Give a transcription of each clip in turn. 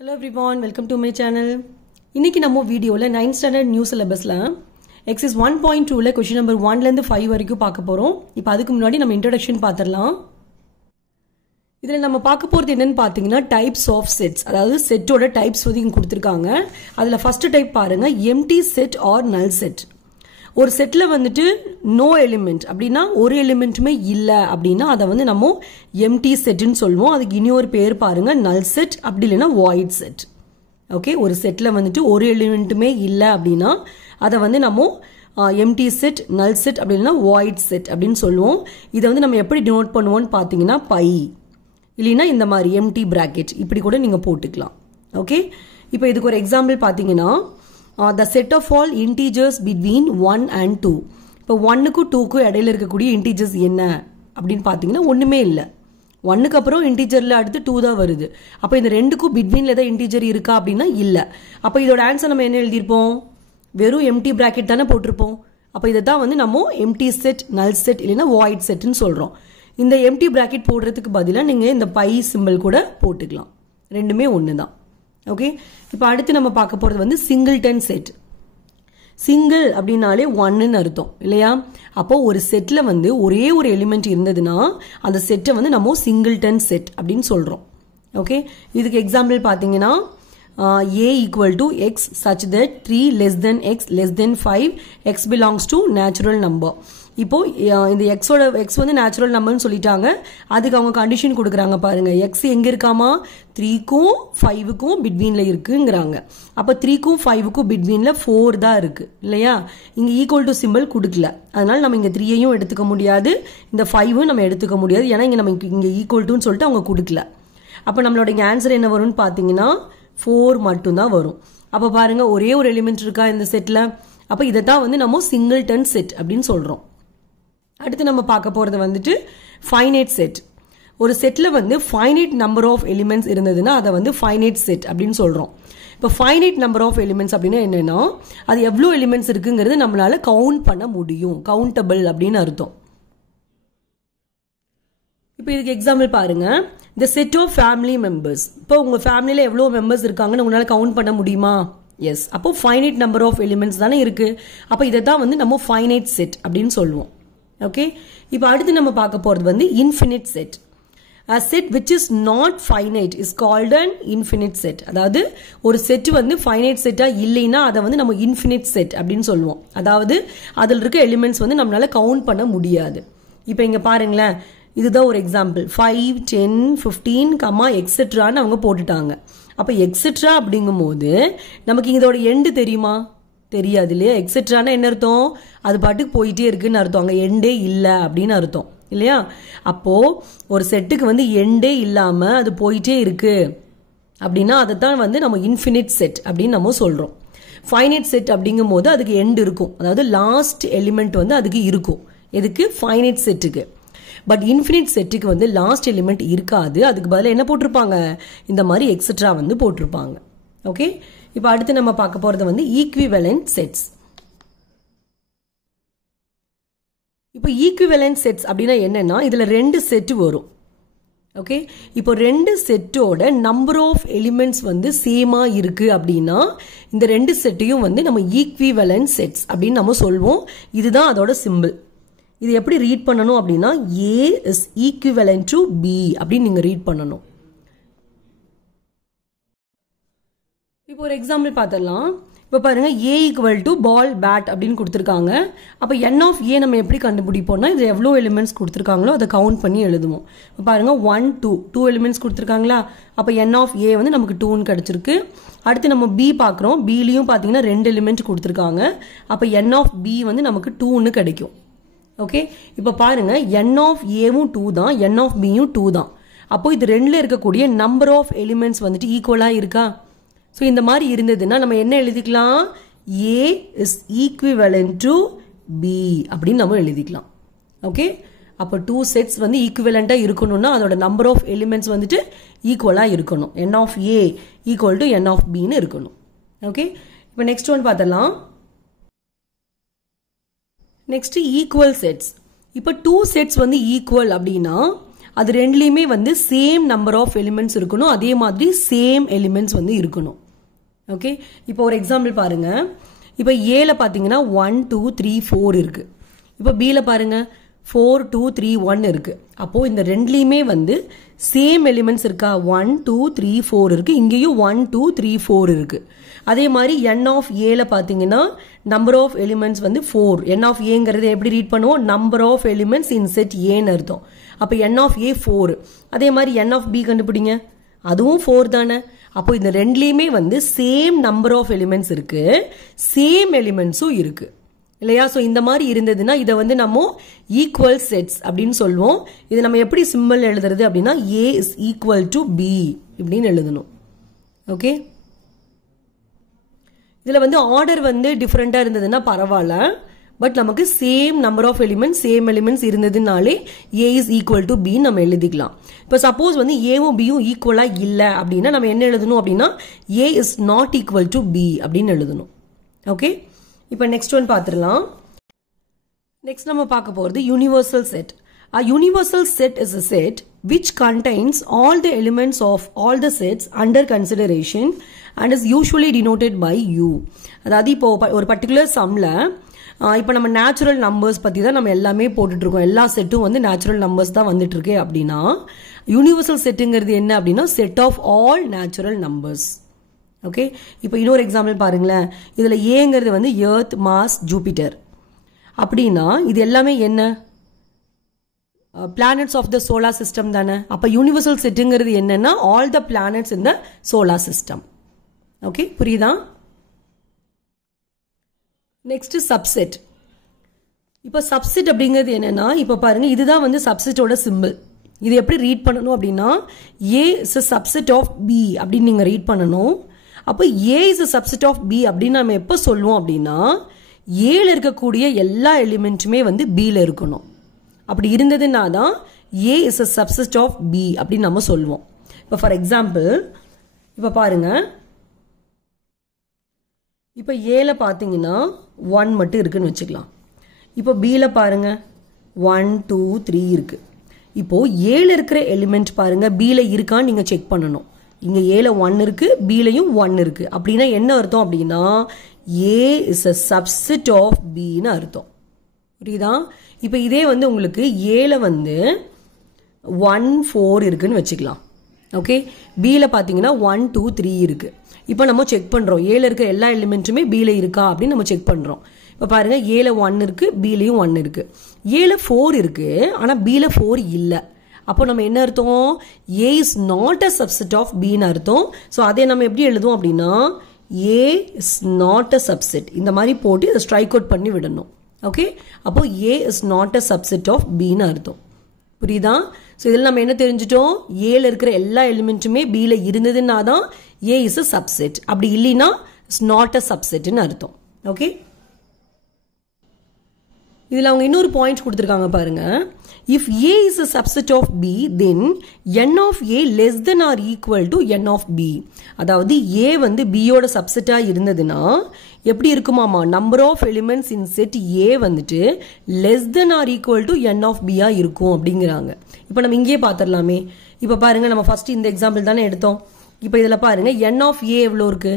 Hello everyone, welcome to my channel. இன்னைக்கு நம்ம வீடியோல 9th standard new syllabusல exercise 1.2ல question number 1 ல இருந்து 5 வரைக்கும் பார்க்க போறோம். இப்போ அதுக்கு முன்னாடி நம்ம introduction பார்த்தறலாம். இதுல நம்ம பார்க்க போறது என்னன்னு பாத்தீங்கன்னா types of sets. அதாவது செட்டோட டைப்ஸ் வந்து இங்க கொடுத்திருக்காங்க. அதுல ஃபர்ஸ்ட் டைப் பாருங்க empty set or null set. ஒரு செட்ல வந்துட்டு நோ எலிமெண்ட் அப்படின்னா ஒரு எலிமெண்ட்டுமே இல்ல அப்படின்னா அதை வந்து நம்ம எம்டி செட்னு சொல்லுவோம். அதுக்கு இன்னொரு பேர் பாருங்க நல் செட், அப்படி இல்லைன்னா வாய்ட் செட். ஓகே, ஒரு செட்ல வந்துட்டு ஒரு எலிமெண்ட்டுமே இல்ல அப்படின்னா அதை வந்து நம்ம எம்டி செட், நல் செட் அப்படி இல்லைன்னா வாய்ட் செட் அப்படின்னு சொல்லுவோம். இதை வந்து நம்ம எப்படி டினோட் பண்ணுவோம்னு பார்த்தீங்கன்னா பை இல்லைன்னா இந்த மாதிரி எம்டி பிராக்கெட் இப்படி கூட நீங்க போட்டுக்கலாம். ஓகே, இப்போ இதுக்கு ஒரு எக்ஸாம்பிள் பார்த்தீங்கன்னா the set of all integers between 1 and 2. இப்போ 1க்கு 2க்கு இடையில இருக்கக்கூடிய integers என்ன அப்படின்னு பார்த்தீங்கன்னா ஒண்ணுமே இல்லை. 1க்கு அப்புறம் இன்டிஜர்ல அடுத்து 2 தான் வருது. அப்போ இந்த ரெண்டுக்கும் பிட்வீன்ல ஏதாவது இன்டிஜர் இருக்கா அப்படின்னா இல்லை. அப்போ இதோட ஆன்சர் நம்ம என்ன எழுதியிருப்போம்? வெறும் எம்டி பிராக்கெட் தானே போட்டிருப்போம். அப்போ இதை தான் வந்து நம்ம எம்டி செட், நல் செட் இல்லைன்னா வாய்ட் செட்னு சொல்றோம். இந்த எம்டி பிராக்கெட் போடுறதுக்கு பதிலாக நீங்க இந்த பை சிம்பிள் கூட போட்டுக்கலாம். ரெண்டுமே ஒன்று தான். ஓகே, இப்போ அடுத்து நம்ம பார்க்க போறது வந்து சிங்கிள்டன் செட். சிங்கிள் அப்படின்னாலே ஒன்னு அர்த்தம் இல்லையா? அப்போ ஒரு செட்ல வந்து ஒரே ஒரு எலிமெண்ட் இருந்ததுன்னா அந்த செட்டை வந்து நம்ம சிங்கிள்டன் செட் அப்படின்னு சொல்றோம். ஓகே, இதுக்கு எக்ஸாம்பிள் பார்த்தீங்கன்னா a equal to x such that 3 less than x less than 5 x belongs to natural number. இப்போ இந்த x வந்து நேச்சுரல் நம்பர்னு சொல்லிட்டாங்க. அதுக்கு அவங்க கண்டிஷன் கொடுக்குறாங்க பாருங்க. x எங்க இருக்காமா? 3க்கும் 5க்கும் பிட்வீன்ல இருக்குங்கிறாங்க. அப்ப 3க்கும் 5க்கும் பிட்வீன்ல 4 தான் இருக்கு இல்லையா? இங்க ஈக்குவல் டு சிம்பிள் கொடுக்கல. அதனால நம்ம இங்க 3ஐயும் எடுத்துக்க முடியாது, இந்த 5ம் நம்ம எடுத்துக்க முடியாது. ஏன்னா இங்க நம்ம இங்க ஈக்குவல் டுன்னு சொல்லிட்டு அவங்க கொடுக்கல. அப்ப நம்மளோட இங்க ஆன்சர் என்ன வரும்னு பாத்தீங்கன்னா 4 மட்டும் தான் வரும். அப்ப பாருங்க ஒரே ஒரு எலிமெண்ட் இருக்கா இந்த செட்ல. அப்ப இதை தான் வந்து நம்ம சிங்கிள்டன் செட் அப்படின்னு சொல்றோம். அடுத்து நம்ம பார்க்க போறது வந்துட்டு ஃபைனைட் செட். ஒரு செட்ல வந்து ஃபைனைட் நம்பர் ஆஃப் எலிமெண்ட்ஸ் இருந்ததுன்னா அதை வந்து ஃபைனைட் செட் அப்படின்னு சொல்றோம். இப்போ ஃபைனைட் நம்பர் ஆஃப் எலிமெண்ட்ஸ் அப்படின்னா என்னன்னா அது எவ்வளவு எலிமெண்ட்ஸ் இருக்குங்கிறது நம்மளால கவுண்ட் பண்ண முடியும், கவுண்டபிள் அப்படின்னு அர்த்தம். இப்போ இதுக்கு எக்ஸாம்பிள் பாருங்க. இந்த செட் ஆஃப் ஃபேமிலி மெம்பர்ஸ். இப்போ உங்க ஃபேமிலியில எவ்வளவு மெம்பர்ஸ் இருக்காங்கன்னு உங்களால கவுண்ட் பண்ண முடியுமா? எஸ். அப்போ ஃபைனைட் நம்பர் ஆஃப் எலிமெண்ட்ஸ் தானே இருக்கு. அப்போ இதை தான் வந்து நம்ம ஃபைனைட் செட் அப்படின்னு சொல்லுவோம். ஓகே, இப்போ அடுத்து நம்ம பார்க்க போறது வந்து infinite set. A set which is not finite is called an infinite set. அதாவது ஒரு செட் வந்து ஃபைனைட் செட்டா இல்லைன்னா அதை வந்து நம்ம இன்ஃபினிட் செட் அப்படின்னு சொல்லுவோம். அதாவது அதில் இருக்க எலிமெண்ட்ஸ் வந்து நம்மளால கவுண்ட் பண்ண முடியாது. இப்போ இங்க பாருங்களேன், இதுதான் ஒரு எக்ஸாம்பிள். 5, 10, 15, எக்ஸெட்ரான்னு அவங்க போட்டுட்டாங்க. அப்ப எக்ஸெட்ரா அப்படிங்கும் போது நமக்கு இதோட எண்டு தெரியுமா? தெரியாது இல்லையா? எக்ஸெட்ரானா என்ன அர்த்தம்? அது பாட்டுக்கு போயிட்டே இருக்குன்னு அர்த்தம். அங்க எண்டே இல்லை அப்படின்னு அர்த்தம் இல்லையா? அப்போ ஒரு செட்டுக்கு வந்து எண்டே இல்லாம அது போயிட்டே இருக்கு அப்படின்னா அதை தான் வந்து நம்ம இன்ஃபினிட் செட் அப்படின்னு நம்ம சொல்றோம். ஃபைனைட் செட் அப்படிங்கும் போது அதுக்கு எண்ட் இருக்கும், அதாவது லாஸ்ட் எலிமெண்ட் வந்து அதுக்கு இருக்கும். எதுக்கு? ஃபைனைட் செட்டுக்கு. பட் இன்ஃபினிட் செட்டுக்கு வந்து லாஸ்ட் எலிமெண்ட் இருக்காது. அதுக்கு பதிலா என்ன போட்டிருப்பாங்க? இந்த மாதிரி எக்ஸெட்ரா வந்து போட்டிருப்பாங்க. ஓகே, இப்போ அடுத்து நம்ம பார்க்க போறது வந்து ஈக்விவலென்ட் செட்ஸ். இப்போ ஈக்விவலென்ட் செட்ஸ் அப்படின்னா என்னன்னா இதுல ரெண்டு செட் வரும். ஓகே, இப்போ ரெண்டு செட்டோட நம்பர் ஆஃப் எலிமெண்ட்ஸ் வந்து சேமா இருக்கு அப்படின்னா இந்த ரெண்டு செட்டையும் வந்து நம்ம ஈக்விவலென்ட் செட்ஸ் அப்படின்னு நம்ம சொல்வோம். இதுதான் அதோட சிம்பிள். இது எப்படி ரீட் பண்ணணும் அப்படின்னா A is equivalent to B அப்படின்னு நீங்க ரீட் பண்ணணும். இப்போ ஒரு எக்ஸாம்பிள் பார்த்தலாம். இப்போ பாருங்க A equal to ball bat அப்படின்னு கொடுத்துருக்காங்க. அப்போ n of A நம்ம எப்படி கண்டுபிடிப்போம்னா இது எவ்வளோ எலிமெண்ட்ஸ் கொடுத்துருக்காங்களோ அதை கவுண்ட் பண்ணி எழுதுவோம். இப்போ பாருங்க 1, 2 எலிமெண்ட்ஸ் கொடுத்துருக்காங்களா? அப்போ n of A வந்து நமக்கு 2ன்னு கிடைச்சிருக்கு. அடுத்து நம்ம B பார்க்குறோம். Bலையும் பார்த்தீங்கன்னா 2 எலிமெண்ட் கொடுத்துருக்காங்க. அப்போ n of B வந்து நமக்கு 2ன்னு கிடைக்கும். ஓகே, இப்போ பாருங்க n of Aவும் 2 தான், n of Bயும் 2 தான். அப்போ இது ரெண்டுல இருக்கக்கூடிய நம்பர் ஆஃப் எலிமெண்ட்ஸ் வந்துட்டு ஈக்குவலா இருக்கா? ஸோ இந்த மாதிரி இருந்ததுன்னா நம்ம என்ன எழுதிக்கலாம்? A is equivalent to B அப்படின்னு நம்ம எழுதிக்கலாம். ஓகே, அப்போ 2 செட்ஸ் வந்து ஈக்குவலண்டா இருக்கணும்னா அதோட நம்பர் ஆஃப் எலிமெண்ட்ஸ் வந்துட்டு ஈக்குவலா இருக்கணும். n of A equal to n of Bன்னு இருக்கணும். ஓகே, இப்போ நெக்ஸ்ட் ஒன் பார்த்தலாம். Next equal sets. இப்போ 2 செட்ஸ் வந்து ஈக்குவல் அப்படின்னா அது ரெண்டுலேயுமே வந்து சேம் நம்பர் ஆஃப் எலிமெண்ட்ஸ் இருக்கணும், அதே மாதிரி சேம் எலிமெண்ட்ஸ் வந்து இருக்கணும். ஓகே, இப்போ ஒரு எக்ஸாம்பிள் பாருங்க. இப்போ ஏல பார்த்தீங்கன்னா 1 2 3 4 இருக்கு. இப்போ பில பாருங்க 4 2 3 1 இருக்கு. அப்போ இந்த ரெண்டுலேயுமே வந்து சேம் எலிமெண்ட்ஸ் இருக்கா? 1 2 3 4 இருக்கு. இங்கேயும் 1 2 3 4 இருக்கு. அதே மாதிரி n ஆஃப் ஏல பார்த்தீங்கன்னா நம்பர் ஆஃப் எலிமெண்ட்ஸ் வந்து 4. n ஆஃப் ஏங்கிறது எப்படி ரீட் பண்ணுவோம்? Number of elements in set ஏன்னு அர்த்தம். அப்போ n ஆஃப் ஏ 4. அதே மாதிரி n ஆஃப் பி கண்டுபிடிங்க, அதுவும் 4 தானே. அப்போ இந்த ரெண்டுலேயுமே வந்து சேம் நம்பர் ஆஃப் எலிமெண்ட்ஸ் இருக்கு, சேம் எலிமெண்ட்ஸும் இருக்கு இல்லையா? ஸோ இந்த மாதிரி இருந்ததுன்னா இதை வந்து நம்ம ஈக்குவல் செட்ஸ் அப்படின்னு சொல்லுவோம். இது நம்ம எப்படி சிம்பிள் எழுதுறது அப்படின்னா A is equal to B இப்படின்னு எழுதணும். ஓகே, இதில் வந்து ஆர்டர் வந்து டிஃப்ரெண்டாக இருந்ததுன்னா பரவாயில்ல, பட் நமக்கு same number of elements same elements இருந்ததுனாலே A is equal to B நம்ம எழுதிக்கலாம். இப்போ சப்போஸ் வந்து ஏவும் பியும் ஈக்குவலாக இல்லை அப்படின்னா நம்ம என்ன எழுதணும் அப்படின்னா A is not equal to B அப்படின்னு எழுதணும். ஓகே, இப்போ நெக்ஸ்ட் ஒன் பார்த்துடலாம். நெக்ஸ்ட் நம்ம பார்க்க போகிறது universal set. A universal set is a set which contains all the elements of all the sets under consideration and is usually denoted by U. அதாவது இப்போ ஒரு பர்டிகுலர் சம்ல இப்போ நம்ம நேச்சுரல் நம்பர்ஸ் பற்றி தான் நம்ம எல்லாமே போட்டுட்டு இருக்கோம், எல்லா செட்டும் வந்து நேச்சுரல் நம்பர்ஸ் தான் வந்துட்டு இருக்கு அப்படின்னா யூனிவர்சல் செட்டுங்கிறது என்ன அப்படின்னா set of all natural numbers. Okay, இப்போ இன்னொரு எக்ஸாம்பிள் பாருங்களேன். இதில் ஏங்கிறது வந்து எர்த், மாஸ், ஜூபிட்டர் அப்படின்னா இது எல்லாமே என்ன? Planets of the solar system தானே. அப்போ யூனிவர்சல் செட்டுங்கிறது என்னன்னா all the planets in the solar system. Okay, புரியுதா? Next subset. இப்போ சப்செட் அப்படிங்கிறது என்னன்னா இப்போ பாருங்க இதுதான் வந்து சப்செட்டோட சிம்பிள். இது எப்படி ரீட் பண்ணணும் அப்படின்னா A is a subset of B அப்படின்னு நீங்க ரீட் பண்ணணும். அப்போ A is a subset of B அப்படின்னு நம்ம எப்போ சொல்லுவோம் அப்படின்னா ஏல இருக்கக்கூடிய எல்லா எலிமெண்ட்டுமே வந்து பில இருக்கணும். அப்படி இருந்ததுன்னா தான் A is a subset of B அப்படின்னு நம்ம சொல்லுவோம். இப்போ ஃபார் எக்ஸாம்பிள் இப்போ பாருங்க, இப்போ ஏல பார்த்தீங்கன்னா 1 மட்டும் இருக்குன்னு வச்சுக்கலாம். இப்போ பில பாருங்க 1 2 3 இருக்கு. இப்போ ஏல இருக்கிற எலிமெண்ட் பாருங்க பில இருக்கான்னு நீங்க செக் பண்ணணும். இங்க ஏல 1 இருக்கு, பிலையும் 1 இருக்கு. அப்படின்னா என்ன அர்த்தம் அப்படின்னா A is a subset of பின்னு அர்த்தம். புரியுதா? இப்போ இதே வந்து உங்களுக்கு ஏல வந்து 1 4 இருக்குன்னு வச்சுக்கலாம். ஓகே, பில பார்த்தீங்கன்னா 1 2 3 இருக்கு. இப்போ நம்ம செக் பண்றோம் ஏல இருக்க எல்லா எலிமெண்ட்டுமே பில இருக்கா அப்படின்னு நம்ம செக் பண்றோம். இப்போ பாருங்க ஏல 1 இருக்கு, பிலையும் 1 இருக்கு. ஏல 4 இருக்கு, ஆனா பில 4 இல்லை. அப்போ நம்ம என்ன அர்த்தம்? A is not a subset of பின்னு அர்த்தம். ஸோ அதை நம்ம எப்படி எழுதுவோம் அப்படின்னா A is not a subset இந்த மாதிரி போட்டு இதை ஸ்ட்ரைக் அவுட் பண்ணி விடணும். ஓகே, அப்போ A is not a subset of பின்னு அர்த்தம். புரியுதா? ஸோ இதில் நம்ம என்ன தெரிஞ்சிட்டோம்? ஏல இருக்கிற எல்லா எலிமெண்ட்டுமே பில இருந்ததுன்னா தான் ஏ இஸ் அ சப்செட், அப்படி இல்லைன்னா இட்ஸ் நாட் அ சப்செட்னு அர்த்தம். ஓகே, இதில் அவங்க இன்னொரு பாயிண்ட் கொடுத்துருக்காங்க பாருங்க. If A is a subset of b then n of a less than or equal to n of b. அதாவது a வந்து b யோட சப்செட்டா இருந்ததுன்னா எப்படி இருக்குமாமா? Number of elements in set a வந்துட்டு less than or equal to n of b இருக்கும் அப்படிங்கிறாங்க. இப்போ நம்ம இங்கேயே பார்த்துடலாமே. இப்போ பாருங்க நம்ம ஃபர்ஸ்ட் இந்த எக்ஸாம்பிள் தானே எடுத்தோம். இப்போ இதில் பாருங்க n of a எவ்வளோ இருக்கு?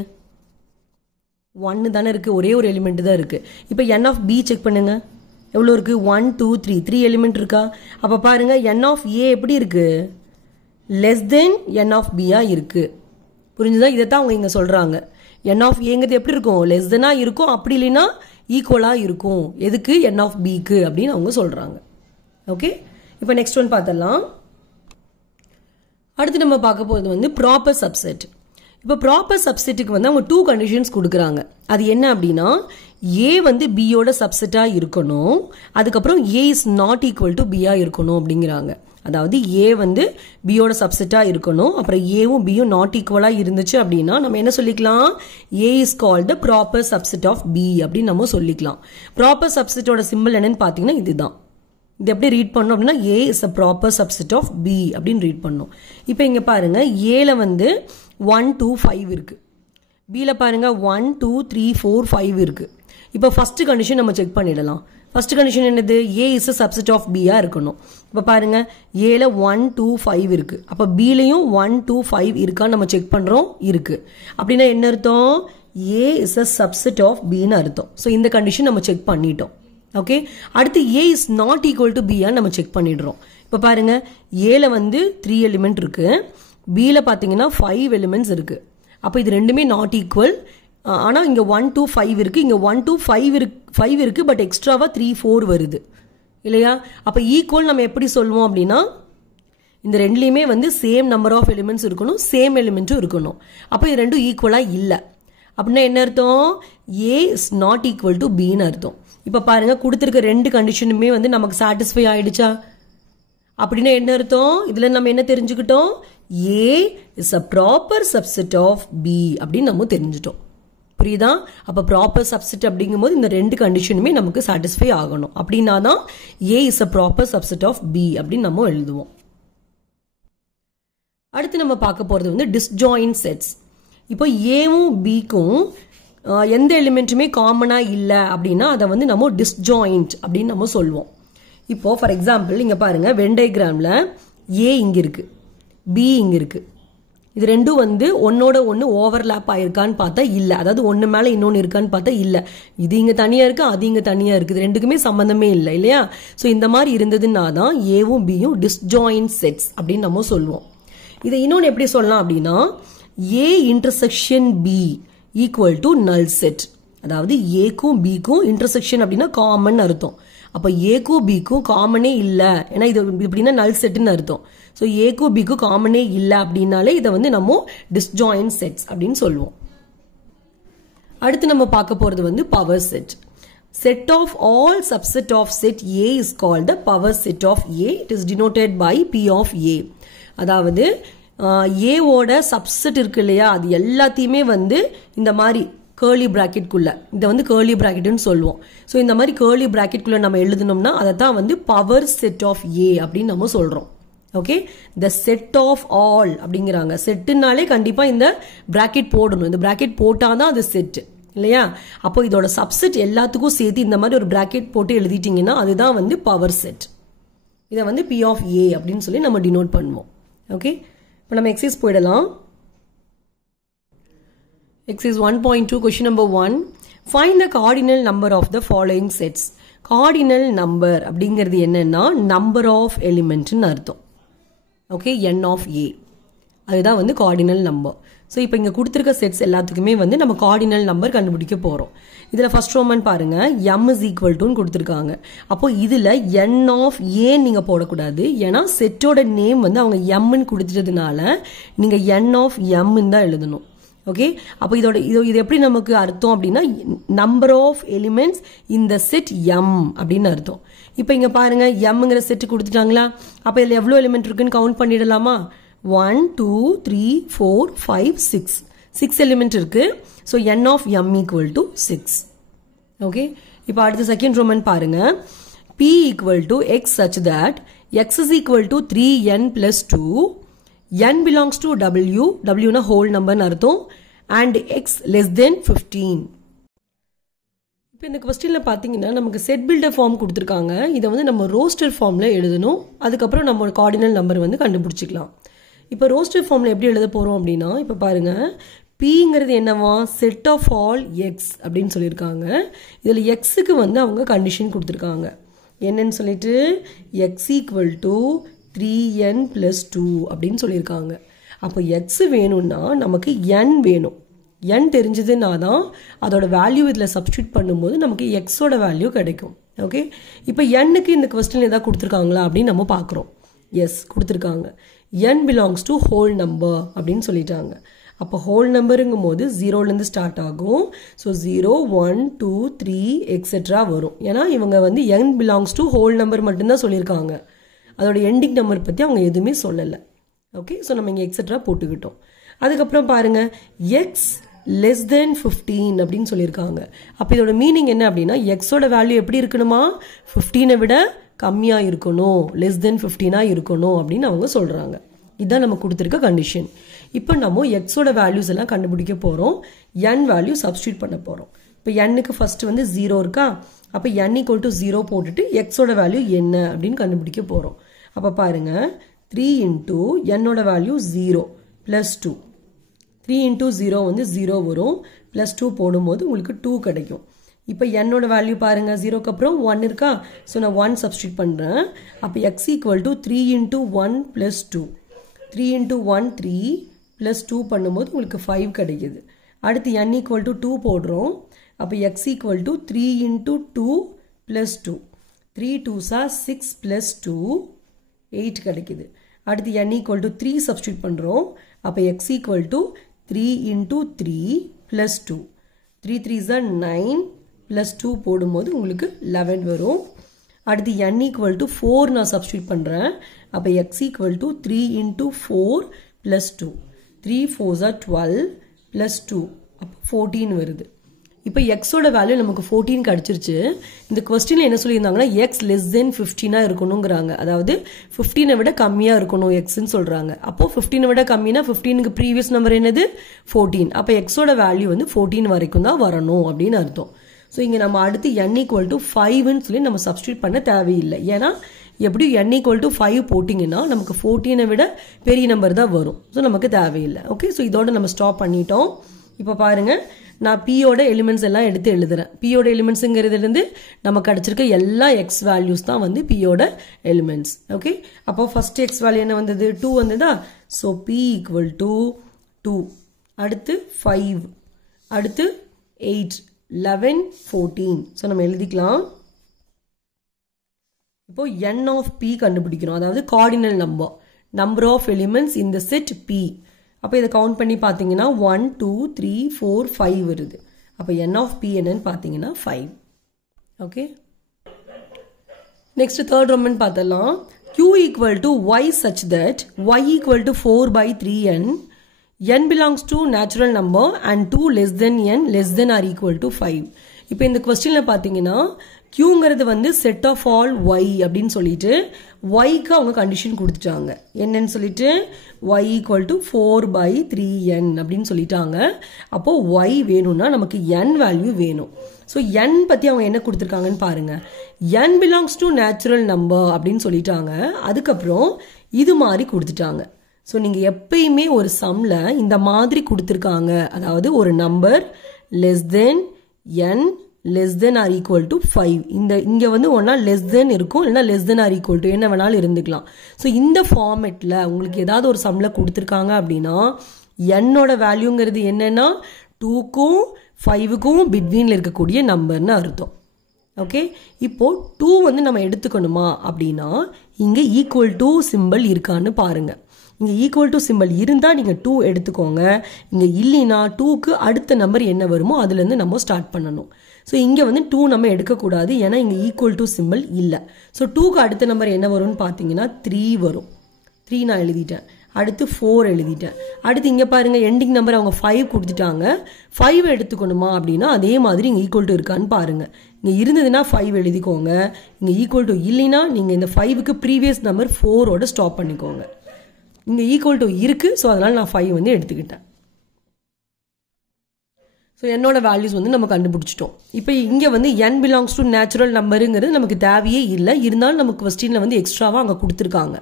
1 தானே இருக்கு, ஒரே ஒரு எலிமெண்ட் தான் இருக்கு. இப்போ n of b செக் பண்ணுங்க எவ்வளோ இருக்கு? 1 2 3 3 எலிமெண்ட் இருக்கா? அப்போ பாருங்க n of a எப்படி இருக்கு? Less than n of b இருக்கு. புரிஞ்சுதா? இதைத்தான் அவங்க இங்க சொல்றாங்க. n of a எப்படி இருக்கும்? லெஸ் தெனா இருக்கும், அப்படி இல்லைன்னா ஈக்குவலா இருக்கும். எதுக்கு? n of b க்கு அப்படின்னு அவங்க சொல்றாங்க. ஓகே, இப்போ நெக்ஸ்ட் ஒன் பார்த்தலாம். அடுத்து நம்ம பார்க்க போகிறது வந்து ப்ராப்பர் சப்செட். இப்போ ப்ராப்பர் சப்செட்டுக்கு வந்து அவங்க 2 கண்டிஷன்ஸ் கொடுக்குறாங்க. அது என்ன அப்படின்னா ஏ வந்து பியோட சப்செட்டா இருக்கணும், அதுக்கப்புறம் ஏ இஸ் நாட் ஈக்குவல் டு பியா இருக்கணும் அப்படிங்கிறாங்க. அதாவது ஏ வந்து பியோட சப்செட்டா இருக்கணும், அப்புறம் ஏவும் பியும் நாட் ஈக்குவலா இருந்துச்சு அப்படின்னா நம்ம என்ன சொல்லிக்கலாம்? A is called the proper subset of B அப்படின்னு நம்ம சொல்லிக்கலாம். ப்ராப்பர் சப்செட்டோட சிம்பிள் என்னன்னு பார்த்தீங்கன்னா இதுதான். இது எப்படி ரீட் பண்ணணும் அப்படின்னா A is a proper subset of B அப்படின்னு ரீட் பண்ணணும். இப்போ இங்க பாருங்க ஏல வந்து 1 2 5 இருக்கு, பில பாருங்க 1 2 3 4 5 இருக்கு. இப்போ ஃபர்ஸ்ட் கண்டிஷன் நம்ம செக் பண்ணிடலாம். ஃபர்ஸ்ட் கண்டிஷன் என்னது? A is a subset of B இருக்கணும். இப்போ பாருங்க Aல 1 2 5 இருக்கு. அப்ப Bலயும் 1 2 5 இருக்கான்னு நம்ம செக் பண்றோம். இருக்கு. அப்படின்னா என்ன அர்த்தம்? A is a subset of B ன்னு அர்த்தம். ஸோ இந்த கண்டிஷன் நம்ம செக் பண்ணிட்டோம். ஓகே, அடுத்து A is not equal to B நம்ம செக் பண்ணிடுறோம். இப்போ பாருங்க Aல வந்து 3 எலிமெண்ட் இருக்கு, Bல பாத்தீங்கன்னா 5 எலிமெண்ட்ஸ் இருக்கு. அப்போ இது ரெண்டுமே நாட் ஈக்குவல். ஆனா இங்க 1 2 5 இருக்கு, இங்க 1 2 5 இருக்கு, பட் எக்ஸ்ட்ராவா 3 4 வருது இல்லையா? அப்ப ஈக்குவல் நம்ம எப்படி சொல்லுவோம் அப்படின்னா, இந்த ரெண்டுலயுமே வந்து சேம் நம்பர் ஆஃப் எலிமெண்ட்ஸ் இருக்கணும், சேம் எலிமெண்ட்டும் இருக்கணும். அப்ப இது ரெண்டும் ஈக்குவலா இல்ல அப்படின்னா என்ன அர்த்தம்? A is not equal to B ன்னு அர்த்தம். இப்ப பாருங்க கொடுத்திருக்க ரெண்டு கண்டிஷனுமே வந்து நமக்கு சாட்டிஸ்ஃபை ஆயிடுச்சா? அப்படின்னா என்ன அர்த்தம்? இதுல நம்ம என்ன தெரிஞ்சுக்கிட்டோம்? A is a proper subset of B அப்படின்னு நம்ம தெரிஞ்சுட்டோம். புரியுதா? அப்ப ப்ராப்பர் சப்செட் அப்படிங்கும்போது இந்த ரெண்டு கண்டிஷனுமே நமக்கு சாட்டிஸ்ஃபை ஆகணும். அப்படின்னா தான் A is a proper subset of B அப்படின்னு நம்ம எழுதுவோம். அடுத்து நம்ம பார்க்க போறது வந்து disjoint sets. இப்போ Aவும் Bக்கும் எந்த எலிமெண்ட்டுமே காமனா இல்ல அப்படின்னா அதை வந்து நம்ம disjoint அப்படின்னு நம்ம சொல்வோம். இப்போ ஃபார் எக்ஸாம்பிள் இங்க பாருங்க வென் டயக்ராம்ல A இங்க இருக்கு, B இங்க இருக்கு. இது ரெண்டும் வந்து ஒன்னோட ஒன்னு ஓவர்லாப் ஆயிருக்கான்னு பார்த்தா இல்ல. அதாவது ஒன்னு மேல இன்னொன்னு இருக்கான்னு பார்த்தா இல்ல. இது இங்க தனியா இருக்கு, அது இங்க தனியா இருக்கு. இது ரெண்டுக்குமே சம்பந்தமே இல்லை இல்லையா? சோ இந்த மாதிரி இருந்ததுன்னா தான் ஏவும் பியும் டிஸ்ஜாயின்ட் செட்ஸ் அப்படின்னு நம்ம சொல்லுவோம். இதை இன்னொன்னு எப்படி சொல்லலாம் அப்படின்னா, A intersection B equal to null set. அதாவது ஏக்கும் பிக்கும் இன்டர்செக்ஷன் அப்படின்னா காமன் அர்த்தம். அப்ப ஏக்கும் பிக்கும் காமனே இல்ல, ஏன்னா இது இப்படின்னா நல் செட்னு அர்த்தம். ஸோ ஏக்கும் பிக்கும் காமனே இல்லை அப்படின்னாலே இதை வந்து நம்ம டிஸ்ஜாயின்ட் செட்ஸ் அப்படின்னு சொல்லுவோம். அடுத்து நம்ம பார்க்க போறது வந்து power set. Set of all subset of set A is called the power set of A. It is denoted by P of A. அதாவது A ஓட சப்செட் இருக்கு இல்லையா, அது எல்லாத்தையுமே வந்து இந்த மாதிரி கேர்லி பிராக்கெட்குள்ள, இதை வந்து கேர்லி பிராக்கெட்னு சொல்லுவோம். ஸோ இந்த மாதிரி கேர்லி பிராக்கெட்குள்ள நம்ம எழுதணும்னா அதை தான் வந்து பவர் செட் ஆஃப் A அப்படின்னு நம்ம சொல்றோம். Okay, the set of all அப்படிங்கிறாங்க. செட்டுனாலே கண்டிப்பா இந்த பிராக்கெட் போடணும். இந்த பிராக்கெட் போட்டாதான் அது செட் இல்லையா? அப்போ இதோட சப்செட் எல்லாத்துக்கும் சேர்த்து இந்த மாதிரி ஒரு பிராக்கெட் போட்டு எழுதிட்டீங்கன்னா அதுதான் வந்து பவர் செட். இதை வந்து P of A அப்படின்னு சொல்லி நம்ம டினோட் பண்ணுவோம். ஓகே, இப்போ நம்ம எக்ஸசைஸ் போயிடலாம். Exercise 1.2 question number 1. Find the cardinal number of the following sets. Cardinal number அப்படிங்கிறது என்னன்னா number of elementன்னு அர்த்தம். ஓகே, n of A அதுதான் வந்து கார்டினல் நம்பர். ஸோ இப்போ இங்கே கொடுத்துருக்க செட்ஸ் எல்லாத்துக்குமே வந்து நம்ம கார்டினல் நம்பர் கண்டுபிடிக்க போகிறோம். இதில் ஃபர்ஸ்ட் ரோமன் பாருங்க m is equal to கொடுத்துருக்காங்க. அப்போ இதில் n of A நீங்கள் போடக்கூடாது, ஏன்னா செட்டோட நேம் வந்து அவங்க mன்னு கொடுத்துட்டதுனால நீங்கள் n of m தான் எழுதணும். ஓகே, அப்போ இது எப்படி நமக்கு அர்த்தம் அப்படின்னா நம்பர் ஆஃப் எலிமெண்ட்ஸ் இந்த செட் m அப்படின்னு அர்த்தம். இப்போ இங்க பாருங்க mங்கிற செட் கொடுத்துட்டாங்களா? அப்போ இதில் எவ்வளோ எலிமெண்ட் இருக்குன்னு கவுண்ட் பண்ணிடலாமா? 1 2 3 4 5 6 எலிமெண்ட் இருக்கு. So n of m equal to 6. Okay, இப்போ அடுத்த செகண்ட் ரோமன் பாருங்க p equal to x such that x is equal to 3n plus 2. n belongs to w, w na whole number அர்த்தம், and x less than 15. இப்போ இந்த क्वेश्चनல பாத்தீங்கன்னா நமக்கு set builder form கொடுத்திருக்காங்க. இதை வந்து நம்ம ரோஸ்டர் ஃபார்ம்ல எழுதணும். அதுக்கப்புறம் நம்ம கார்டினல் நம்பர் வந்து கண்டுபிடிச்சிக்கலாம். இப்போ ரோஸ்டர் ஃபார்ம்ல எப்படி எழுத போறோம் அப்படின்னா, இப்போ பாருங்க Pங்கிறது என்னவா? செட் ஆஃப் ஆல் எக்ஸ் அப்படின்னு சொல்லியிருக்காங்க. இதுல எக்ஸுக்கு வந்து அவங்க கண்டிஷன் கொடுத்திருக்காங்க. என்னன்னு சொல்லிட்டு x equal to 3n plus 2 அப்படின்னு சொல்லியிருக்காங்க. அப்போ எக்ஸ் வேணும்னா நமக்கு n வேணும். n தெரிஞ்சதுன்னா தான் அதோட வேல்யூ இதில் சப்ஸ்டியூட் பண்ணும்போது நமக்கு எக்ஸோட வேல்யூ கிடைக்கும். ஓகே, இப்போ n-க்கு இந்த கொஸ்டின் ஏதாவது கொடுத்துருக்காங்களா அப்படின்னு நம்ம பார்க்குறோம். எஸ், கொடுத்துருக்காங்க. n belongs to whole number அப்படின்னு சொல்லிட்டாங்க. அப்போ ஹோல் நம்பருங்கும் போது 0லேருந்து ஸ்டார்ட் ஆகும். ஸோ 0 1 2 3 எக்ஸெட்ரா வரும். ஏன்னா இவங்க வந்து n belongs to whole number மட்டும்தான் சொல்லியிருக்காங்க. அதோட எண்டிங் நம்பர் பற்றி அவங்க எதுவுமே சொல்லலை. ஓகே, ஸோ நம்ம இங்கே எக்ஸெட்ரா போட்டுக்கிட்டோம். அதுக்கப்புறம் பாருங்க எக்ஸ் லெஸ் தென் 15 அப்படின்னு சொல்லியிருக்காங்க. அப்போ இதோட மீனிங் என்ன அப்படின்னா எக்ஸோட வேல்யூ எப்படி இருக்கணுமா? 15 விட கம்மியாக இருக்கணும், லெஸ் தென் 15 இருக்கணும் அப்படின்னு அவங்க சொல்கிறாங்க. இதுதான் நம்ம கொடுத்துருக்க கண்டிஷன். இப்போ நம்ம எக்ஸோட வேல்யூஸ் எல்லாம் கண்டுபிடிக்க போகிறோம். n வேல்யூ சப்ஸ்டியூட் பண்ண போகிறோம். இப்போ n-க்கு ஃபர்ஸ்ட் வந்து 0 இருக்கா? அப்போ n ஈக்குவல் டு 0 போட்டுட்டு எக்ஸோட வேல்யூ என்ன அப்படின்னு கண்டுபிடிக்க போகிறோம். அப்போ பாருங்க 3 இன்டூ என்னோட வேல்யூ 0 ப்ளஸ் 2. 3 இன்டூ 0 வந்து 0 வரும், ப்ளஸ் 2 போடும்போது உங்களுக்கு 2 கிடைக்கும். இப்போ என்னோட வேல்யூ பாருங்க 0க்கு அப்புறம் 1 இருக்கா, ஸோ நான் 1 சப்ஸ்டியூட் பண்ணுறேன். அப்போ X equal to 3 into 1 plus 2. 3 into 1 3 plus 2 பண்ணும்போது உங்களுக்கு 5 கிடைக்குது. அடுத்து n ஈக்குவல் டு 2 போடுறோம். அப்போ X equal to 3 into 2 plus 2. 3 2s are 6 plus 2 8 கிடைக்குது. அடுத்து n ஈக்குவல் டு 3 சப்ஸ்டியூட் பண்ணுறோம். அப்போ X equal to 3 into 3 plus 2. 3 3s are 9 plus 2 போடும்போது உங்களுக்கு 11 வரும். அடுத்து n ஈக்குவல் டு 4 நான் சப்ஸ்டியூட் பண்ணுறேன். அப்போ X equal to 3 into 4 plus 2. 3 4s are 12 plus 2 அப்போ 14 வருது. இப்போ எக்ஸோட வேல்யூ நமக்கு 14 கிடச்சிருச்சு. இந்த கொஸ்டினில் என்ன சொல்லியிருந்தாங்கன்னா எக்ஸ் லெஸ் தென் 15 இருக்கணுங்கிறாங்க. அதாவது 15 விட கம்மியாக இருக்கணும் எக்ஸ்ன்னு சொல்கிறாங்க. அப்போது 15 விட கம்மினா 15க்கு ப்ரீவியஸ் நம்பர் என்னது 14. அப்போ எக்ஸோட வேல்யூ வந்து 14 வரைக்கும் தான் வரணும் அப்படின்னு அர்த்தம். ஸோ இங்கே நம்ம அடுத்து n ஈக்குவல் டு 5ன்னு சொல்லி நம்ம சப்ஸ்டியூட் பண்ண தேவையில்லை. ஏன்னா எப்படியும் n ஈக்குவல் டு 5 போட்டிங்கன்னா நமக்கு 14 விட பெரிய நம்பர் தான் வரும். ஸோ நமக்கு தேவையில்லை. ஓகே, ஸோ இதோட நம்ம ஸ்டாப் பண்ணிட்டோம். இப்போ பாருங்க நான் பியோட எலிமெண்ட்ஸ் எல்லாம் எடுத்து எழுதுறேன். பியோட எலிமெண்ட்ஸுங்கிறதுலேருந்து நமக்கு கிடச்சிருக்க எல்லா எக்ஸ் வேல்யூஸ் தான் வந்து பியோட எலிமெண்ட்ஸ். ஓகே, அப்போ ஃபர்ஸ்ட் எக்ஸ் வேல்யூ என்ன வந்தது 2 வந்ததா. ஸோ பி ஈக்குவல் டு 2, அடுத்து 5, அடுத்து 8 11 14. ஸோ நம்ம எழுதிக்கலாம். இப்போ n ஆஃப் p கண்டுபிடிக்கிறோம். அதாவது கார்டினல் நம்பர் ஆஃப் எலிமெண்ட்ஸ் இந்த செட் p. அப்போ இதை கவுண்ட் பண்ணி பார்த்தீங்கன்னா 1 2 3 4 5 வருது. அப்போ n ஆஃப் p என்னன்னு பார்த்தீங்கன்னா 5. ஓகே, நெக்ஸ்ட் தேர்ட் ரோமன் பார்த்தலாம். q equal to y such that y equal to 4 by 3n. n belongs to natural number and 2 less than n less than or equal to 5. இப்போ இந்த கொஸ்டினில் பார்த்தீங்கன்னா Qங்கிறது வந்து set of all y அப்படின்னு சொல்லிட்டு yக்கு அவங்க condition கொடுத்துட்டாங்க. என்னன்னு சொல்லிட்டு y equal to 4 by 3n அப்படின்னு சொல்லிட்டாங்க. அப்போ y வேணும்னா நமக்கு n வேல்யூ வேணும். ஸோ n பற்றி அவங்க என்ன கொடுத்துருக்காங்கன்னு பாருங்க. n belongs to natural number அப்படின்னு சொல்லிட்டாங்க. அதுக்கப்புறம் இது மாதிரி கொடுத்துட்டாங்க. ஸோ நீங்கள் எப்பயுமே ஒரு சம்மில் இந்த மாதிரி கொடுத்துருக்காங்க. அதாவது ஒரு number less than n less than or equal to 5. இங்க வந்து ஒன்னா less than இருக்கும், இல்லைன்னா less than or equal to என்ன வேணாலும் இருந்துக்கலாம். ஸோ இந்த ஃபார்மேட்டில் உங்களுக்கு ஏதாவது ஒரு சம்மில் கொடுத்துருக்காங்க அப்படின்னா என்னோட வேல்யூங்கிறது என்னன்னா 2க்கும் 5க்கும் பிட்வீனில் இருக்கக்கூடிய நம்பர்னு அர்த்தம். ஓகே, இப்போ 2 வந்து நம்ம எடுத்துக்கணுமா அப்படின்னா இங்கே ஈக்குவல் டு சிம்பிள் இருக்கான்னு பாருங்க. இங்கே ஈக்குவல் டு சிம்பிள் இருந்தால் நீங்கள் 2 எடுத்துக்கோங்க. இங்கே இல்லைன்னா 2க்கு அடுத்த நம்பர் என்ன வருமோ அதுலேருந்து நம்ம ஸ்டார்ட் பண்ணணும். ஸோ இங்கே வந்து 2 நம்ம எடுக்கக்கூடாது, ஏன்னா இங்கே ஈக்குவல் டு சிம்பிள் இல்லை. ஸோ 2க்கு அடுத்த நம்பர் என்ன வரும்னு பார்த்தீங்கன்னா 3 வரும். 3 நான் எழுதிட்டேன். அடுத்து 4 எழுதிட்டேன். அடுத்து இங்கே பாருங்கள் எண்டிங் நம்பர் அவங்க 5 கொடுத்துட்டாங்க. 5 எடுத்துக்கணுமா அப்படின்னா அதே மாதிரி இங்கே ஈக்குவல் டு இருக்கான்னு பாருங்கள். இங்கே இருந்ததுன்னா 5 எழுதிக்கோங்க. இங்கே ஈக்குவல் டு இல்லைன்னா நீங்கள் இந்த 5க்கு ப்ரீவியஸ் நம்பர் 4ஓட ஸ்டாப் பண்ணிக்கோங்க. இங்கே ஈக்குவல் டு இருக்குது, ஸோ அதனால் நான் 5 வந்து எடுத்துக்கிட்டேன். ஸோ என்னோட வேல்யூஸ் வந்து நம்ம கண்டுபிடிச்சிட்டோம். இப்போ இங்கே வந்து n பிலாங்ஸ் டு நேச்சுரல் நம்பருங்கிறது நமக்கு தேவையே இல்லை. இருந்தாலும் நமக்கு கொஸ்டினில் வந்து எக்ஸ்ட்ராவாக அங்கே கொடுத்துருக்காங்க.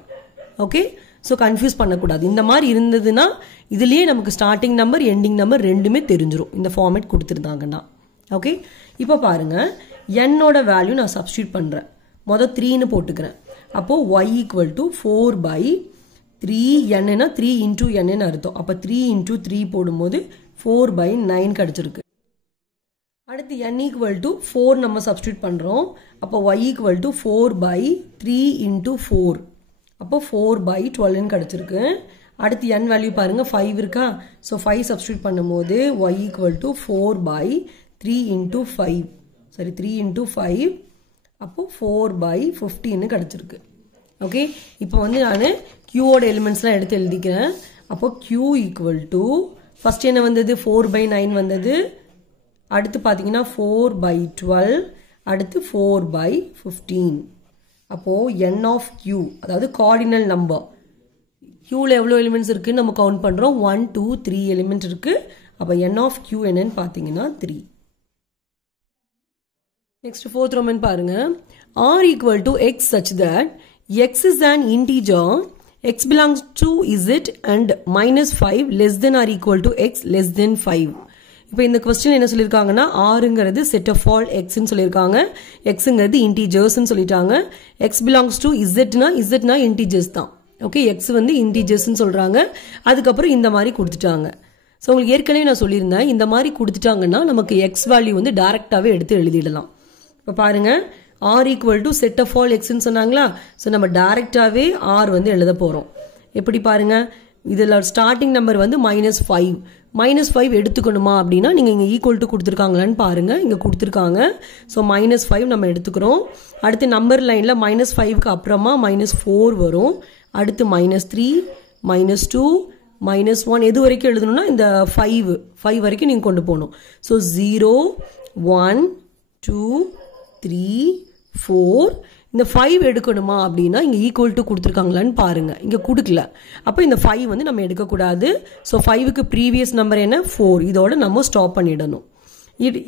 ஓகே, ஸோ கன்ஃபியூஸ் பண்ணக்கூடாது. இந்த மாதிரி இருந்ததுன்னா இதுலேயே நமக்கு ஸ்டார்டிங் நம்பர் எண்டிங் நம்பர் ரெண்டுமே தெரிஞ்சிடும் இந்த ஃபார்மேட் கொடுத்துருந்தாங்கன்னா. ஓகே, இப்போ பாருங்கள் என்னோட வேல்யூ நான் சப்ஸ்டியூட் பண்ணுறேன். மொதல் 3ன்னு போட்டுக்கிறேன். அப்போது y equal to 4 by 3n 3 into n அர்த்தம். அப்போ 3 இன்டூ 3 போடும்போது 4 by 9 கிடச்சிருக்கு. அடுத்து n ஈக்குவல் டு 4 நம்ம சப்ஸ்டியூட் பண்ணுறோம். அப்போ y equal to 4 by 3 into 4. அப்போ 4 by 12 கிடச்சிருக்கு. அடுத்து n வேல்யூ பாருங்கள் 5 இருக்கா. ஸோ 5 சப்ஸ்டியூட் பண்ணும்போது y equal to 4 by 3 into 5. சரி, 3 இன்டூ 5. அப்போது 4 by 15 கிடச்சிருக்கு. ஓகே, இப்போ வந்து நான் க்யூவோட எலிமெண்ட்ஸ்லாம் எடுத்து எழுதிக்கிறேன். அப்போ க்யூ ஈக்குவல் டு ஃபர்ஸ்ட் என்ன வந்தது 4 by 9 வந்தது. அடுத்து பார்த்தீங்கன்னா 4 by 12. அடுத்து 4 by 15. அப்போது n ஆஃப் q, அதாவது கார்டினல் நம்பர். க்யூவில் எவ்வளோ எலிமெண்ட்ஸ் இருக்குன்னு நம்ம கவுண்ட் பண்ணுறோம். 1 2 3 எலிமெண்ட் இருக்குது. அப்போ n ஆஃப் q என்னன்னு பார்த்தீங்கன்னா 3. Next fourth Roman பாருங்க. R equal to x such that x is an integer, x belongs to z and minus 5 less than or equal to x less than 5. இப்போ இந்த question என்ன சொல்லிருக்காங்கன்னா rங்கிறது set of all x ன்னு சொல்லிருக்காங்க, xங்கிறது integers ன்னு சொல்லிட்டாங்க, x belongs to z னா integers தான். Okay, x வந்து integers ன்னு சொல்றாங்க. அதுக்கப்புறம் இந்த மாதிரி கொடுத்துட்டாங்க. ஸோ உங்களுக்கு ஏற்கனவே நான் சொல்லியிருந்தேன், இந்த மாதிரி கொடுத்துட்டாங்கன்னா நமக்கு x வேல்யூ வந்து டைரக்டாவே எடுத்து எழுதிடலாம். இப்போ பாருங்க, r equal to set of all x ன்னு சொன்னாங்களா, ஸோ நம்ம டைரக்டாவே r வந்து எழுத போறோம். எப்படி பாருங்க, இதில் ஸ்டார்டிங் நம்பர் வந்து -5 எடுத்துக்கணுமா அப்படின்னா நீங்க இங்க ஈக்குவல் டு கொடுத்துருக்காங்களான்னு பாருங்க, இங்க கொடுத்துருக்காங்க. ஸோ -5 நம்ம எடுத்துக்கிறோம். அடுத்து நம்பர் லைன்ல -5க்கு அப்புறமா -4 வரும். அடுத்து -3 -2 -1 எது வரைக்கும் எழுதணும்னா இந்த 5 வரைக்கும் நீங்க கொண்டு போகணும். ஸோ 0 1 2 3 4 இந்த 5 எடுக்கணுமா அப்படின்னா இங்க ஈக்குவல் டு கொடுத்துருக்காங்களான்னு பாருங்க, இங்க கொடுக்கல. அப்போ இந்த 5 வந்து நம்ம எடுக்கக்கூடாது. ஸோ 5க்கு ப்ரீவியஸ் நம்பர் என்ன 4, இதோட நம்ம ஸ்டாப் பண்ணிடணும்.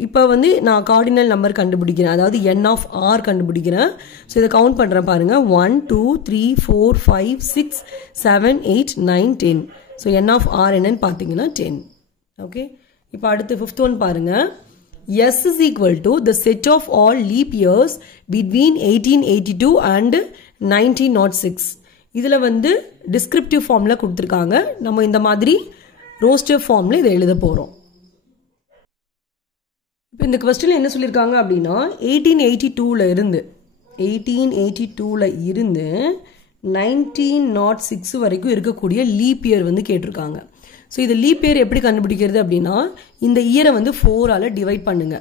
இப்போ வந்து நான் கார்டினல் நம்பர் கண்டுபிடிக்கிறேன், அதாவது n of r கண்டுபிடிக்கிறேன். ஸோ இதை கவுண்ட் பண்றேன் பாருங்க, 1 2 3 4 5 6 7 8 9 10. ஸோ n of r என்னன்னு பார்த்தீங்கன்னா 10. ஓகே, இப்போ அடுத்து 5th ஒன் பாருங்க, S is equal to the set of all leap years between 1882 and 1906. இதுல வந்து descriptive formula கொடுத்திருக்காங்க, நம்ம இந்த மாதிரி roster formல இதை எழுத போறோம். இப்போ இந்த क्वेश्चनல என்ன சொல்லிருக்காங்க அப்படின்னா 1882ல இருந்து 1906 வரைக்கும் இருக்கக்கூடிய லீப் இயர் வந்து கேட்டிருக்காங்க. ஸோ இது லீப் இயர் எப்படி கண்டுபிடிக்கிறது அப்படின்னா இந்த இயரை வந்து 4ஆல டிவைட் பண்ணுங்க.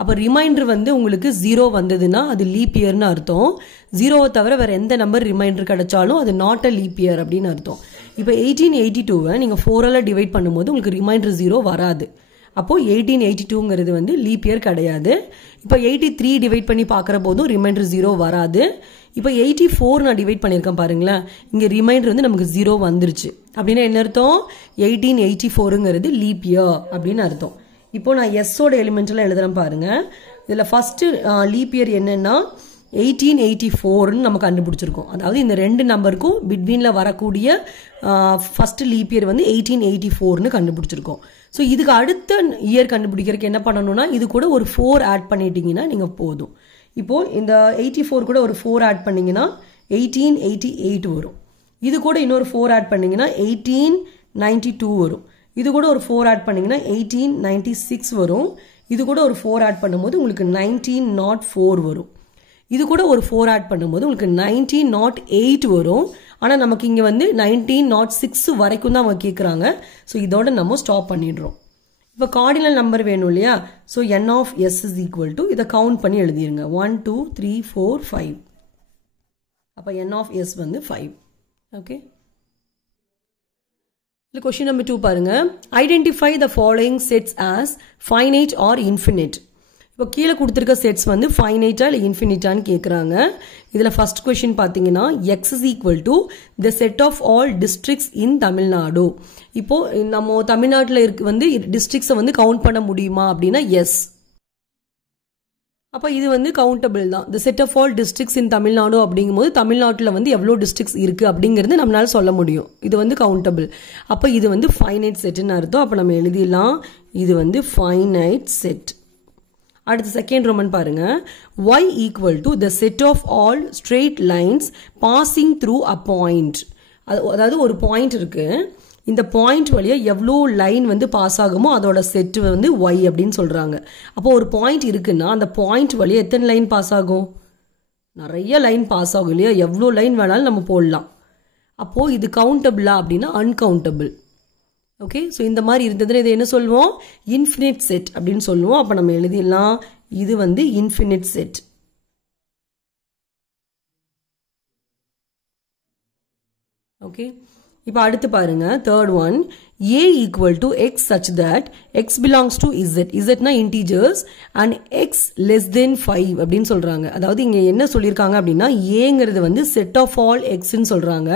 அப்போ ரிமைண்டர் வந்து உங்களுக்கு 0 வந்ததுன்னா அது லீப் இயர்னு அர்த்தம். 0வை தவிர வேற எந்த நம்பர் ரிமைண்டர் கிடைச்சாலும் அது நாட் அ லீப் இயர் அப்படின்னு அர்த்தம். இப்போ 1882வை நீங்கள் 4ஆல டிவைட் பண்ணும்போது உங்களுக்கு ரிமைண்டர் 0 வராது. அப்போ 1882ங்கிறது வந்து லீப் இயர் கிடையாது. இப்போ 83 டிவைட் பண்ணி பார்க்குற போதும் ரிமைண்டர் 0 வராது. இப்போ 84 நான் டிவைட் பண்ணியிருக்கேன் பாருங்களேன், இங்கே ரிமைண்டர் வந்து நமக்கு 0 வந்துருச்சு. அப்படின்னா என்ன அர்த்தம், 1884ங்கிறது லீப் இயர் அப்படின்னு அர்த்தம். இப்போ நான் எஸ்ஸோட எலிமெண்ட்லாம் எழுதுறேன் பாருங்க. இதில் ஃபர்ஸ்ட் லீப் இயர் என்னன்னா 1884ன்னு நம்ம கண்டுபிடிச்சிருக்கோம். அதாவது இந்த ரெண்டு நம்பருக்கும் பிட்வீன்ல வரக்கூடிய ஃபர்ஸ்ட் லீப் இயர் வந்து 1884ன்னு கண்டுபிடிச்சிருக்கோம். ஸோ இதுக்கு அடுத்த இயர் கண்டுபிடிக்கிறதுக்கு என்ன பண்ணணும்னா இது கூட ஒரு 4 ஆட் பண்ணிட்டீங்கன்னா நீங்கள் போதும். இப்போ இந்த 84 கூட ஒரு 4 ஆட் பண்ணீங்கன்னா 1888 வரும். இது கூட இன்னொரு 4 ஆட் பண்ணீங்கன்னா 1892 வரும். இது கூட ஒரு 4 ஆட் பண்ணீங்கன்னா 1896 வரும். இது கூட ஒரு 4 ஆட் பண்ணும்போது உங்களுக்கு 1904 வரும். இது கூட ஒரு 4 ஆட் பண்ணும்போது உங்களுக்கு 1908 வரும். ஆனால் நமக்கு இங்கே வந்து 1906 வரைக்கும் தான் அவங்க கேட்குறாங்க. ஸோ இதோட நம்ம ஸ்டாப் பண்ணிடுறோம். இப்போ கார்டினல் நம்பர் வேணும் இல்லையா, so n of s is equal to இதை கவுண்ட் பண்ணி எழுதிருங்க 1 2 3 4 5. அப்போ n of s வந்து 5. ஓகே, இல்லை கொஸ்டின் நம்பர் 2 பாருங்க, identify the following sets as finite R infinite. இப்போ கீழே கொடுத்துருக்க செட்ஸ் வந்து ஃபைனைட்டா இல்லை இன்ஃபினிட்டான்னு கேட்குறாங்க. இதில் ஃபர்ஸ்ட் கொஸ்டின் பார்த்தீங்கன்னா X is equal to the set of all districts in Tamil Nadu. இப்போ நம்ம தமிழ்நாட்டில் வந்து டிஸ்ட்ரிக்ட்ஸை வந்து கவுண்ட் பண்ண முடியுமா அப்படின்னா எஸ். அப்போ இது வந்து கவுண்டபிள் தான். The set of all districts in Tamil Nadu அப்படிங்கும்போது தமிழ்நாட்டில் வந்து எவ்வளோ டிஸ்ட்ரிக்ட்ஸ் இருக்குது அப்படிங்கிறது நம்மளால சொல்ல முடியும். இது வந்து கவுண்டபிள். அப்போ இது வந்து ஃபைனைட் செட்டுன்னு அர்த்தம். அப்போ நம்ம எழுதிடலாம் இது வந்து ஃபைனைட் செட். அடுத்து செகண்ட் ரோமன் பாருங்க, y equal to the set of all straight lines passing through a point. அதாவது ஒரு பாயிண்ட் இருக்கு, இந்த பாயிண்ட் வழியா எவ்வளோ லைன் வந்து பாஸ் ஆகுமோ அதோட செட் வந்து y அப்படின்னு சொல்றாங்க. அப்போ ஒரு பாயிண்ட் இருக்குன்னா அந்த பாயிண்ட் வழியா எத்தனை லைன் பாஸ் ஆகும், நிறைய லைன் பாஸ் ஆகும் இல்லையா, எவ்வளோ லைன் வேணாலும் நம்ம போடலாம். அப்போ இது கவுண்டபிளா அப்படின்னா அன்கவுண்டபிள். ஓகே, ஸோ இந்த மாதிரி இருந்ததுன்னா இதை என்ன சொல்லுவோம், இன்ஃபினிட் செட் அப்படின்னு சொல்லுவோம். அப்போ நம்ம எழுதிடலாம் இது வந்து இன்ஃபினிட் செட். ஓகே, இப்போ அடுத்து பாருங்க third one, a equal to x such that x belongs to z. zனா integers and x less than 5 அப்படின்னு சொல்றாங்க. அதாவது இங்க என்ன சொல்லியிருக்காங்க அப்படின்னா ஏங்கிறது வந்து செட் ஆஃப் ஆல் எக்ஸ்ன்னு சொல்றாங்க.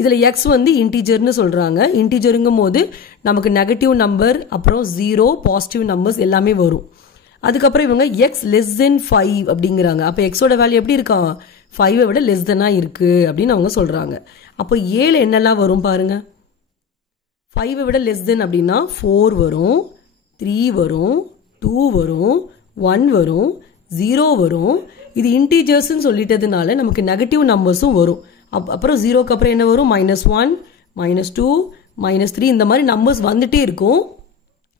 இதுல x வந்து இன்டிஜர்னு சொல்றாங்க. இன்டிஜருங்கும் போது நமக்கு நெகட்டிவ் நம்பர் அப்புறம் 0 பாசிட்டிவ் நம்பர்ஸ் எல்லாமே வரும். அதுக்கப்புறம் இவங்க எக்ஸ் லெஸ் தென் 5 அப்படிங்கிறாங்க. அப்போ எக்ஸோட வேல்யூ எப்படி இருக்கான், 5 விட லெஸ் தென்னா இருக்கு அப்படின்னு அவங்க சொல்றாங்க. அப்போ ஏல என்னெல்லாம் வரும் பாருங்க. 5 விட லெஸ் தென் அப்படின்னா 4 வரும், 3 வரும், 2 வரும், 1 வரும், 0 வரும். இது இன்டீஜர்ஸ்ன்னு சொல்லிட்டதுனால நமக்கு நெகட்டிவ் நம்பர்ஸும் வரும். அப்புறம் 0க்கு அப்புறம் என்ன வரும், -1, -2, -3 இந்த மாதிரி நம்பர்ஸ் வந்துட்டே இருக்கும்.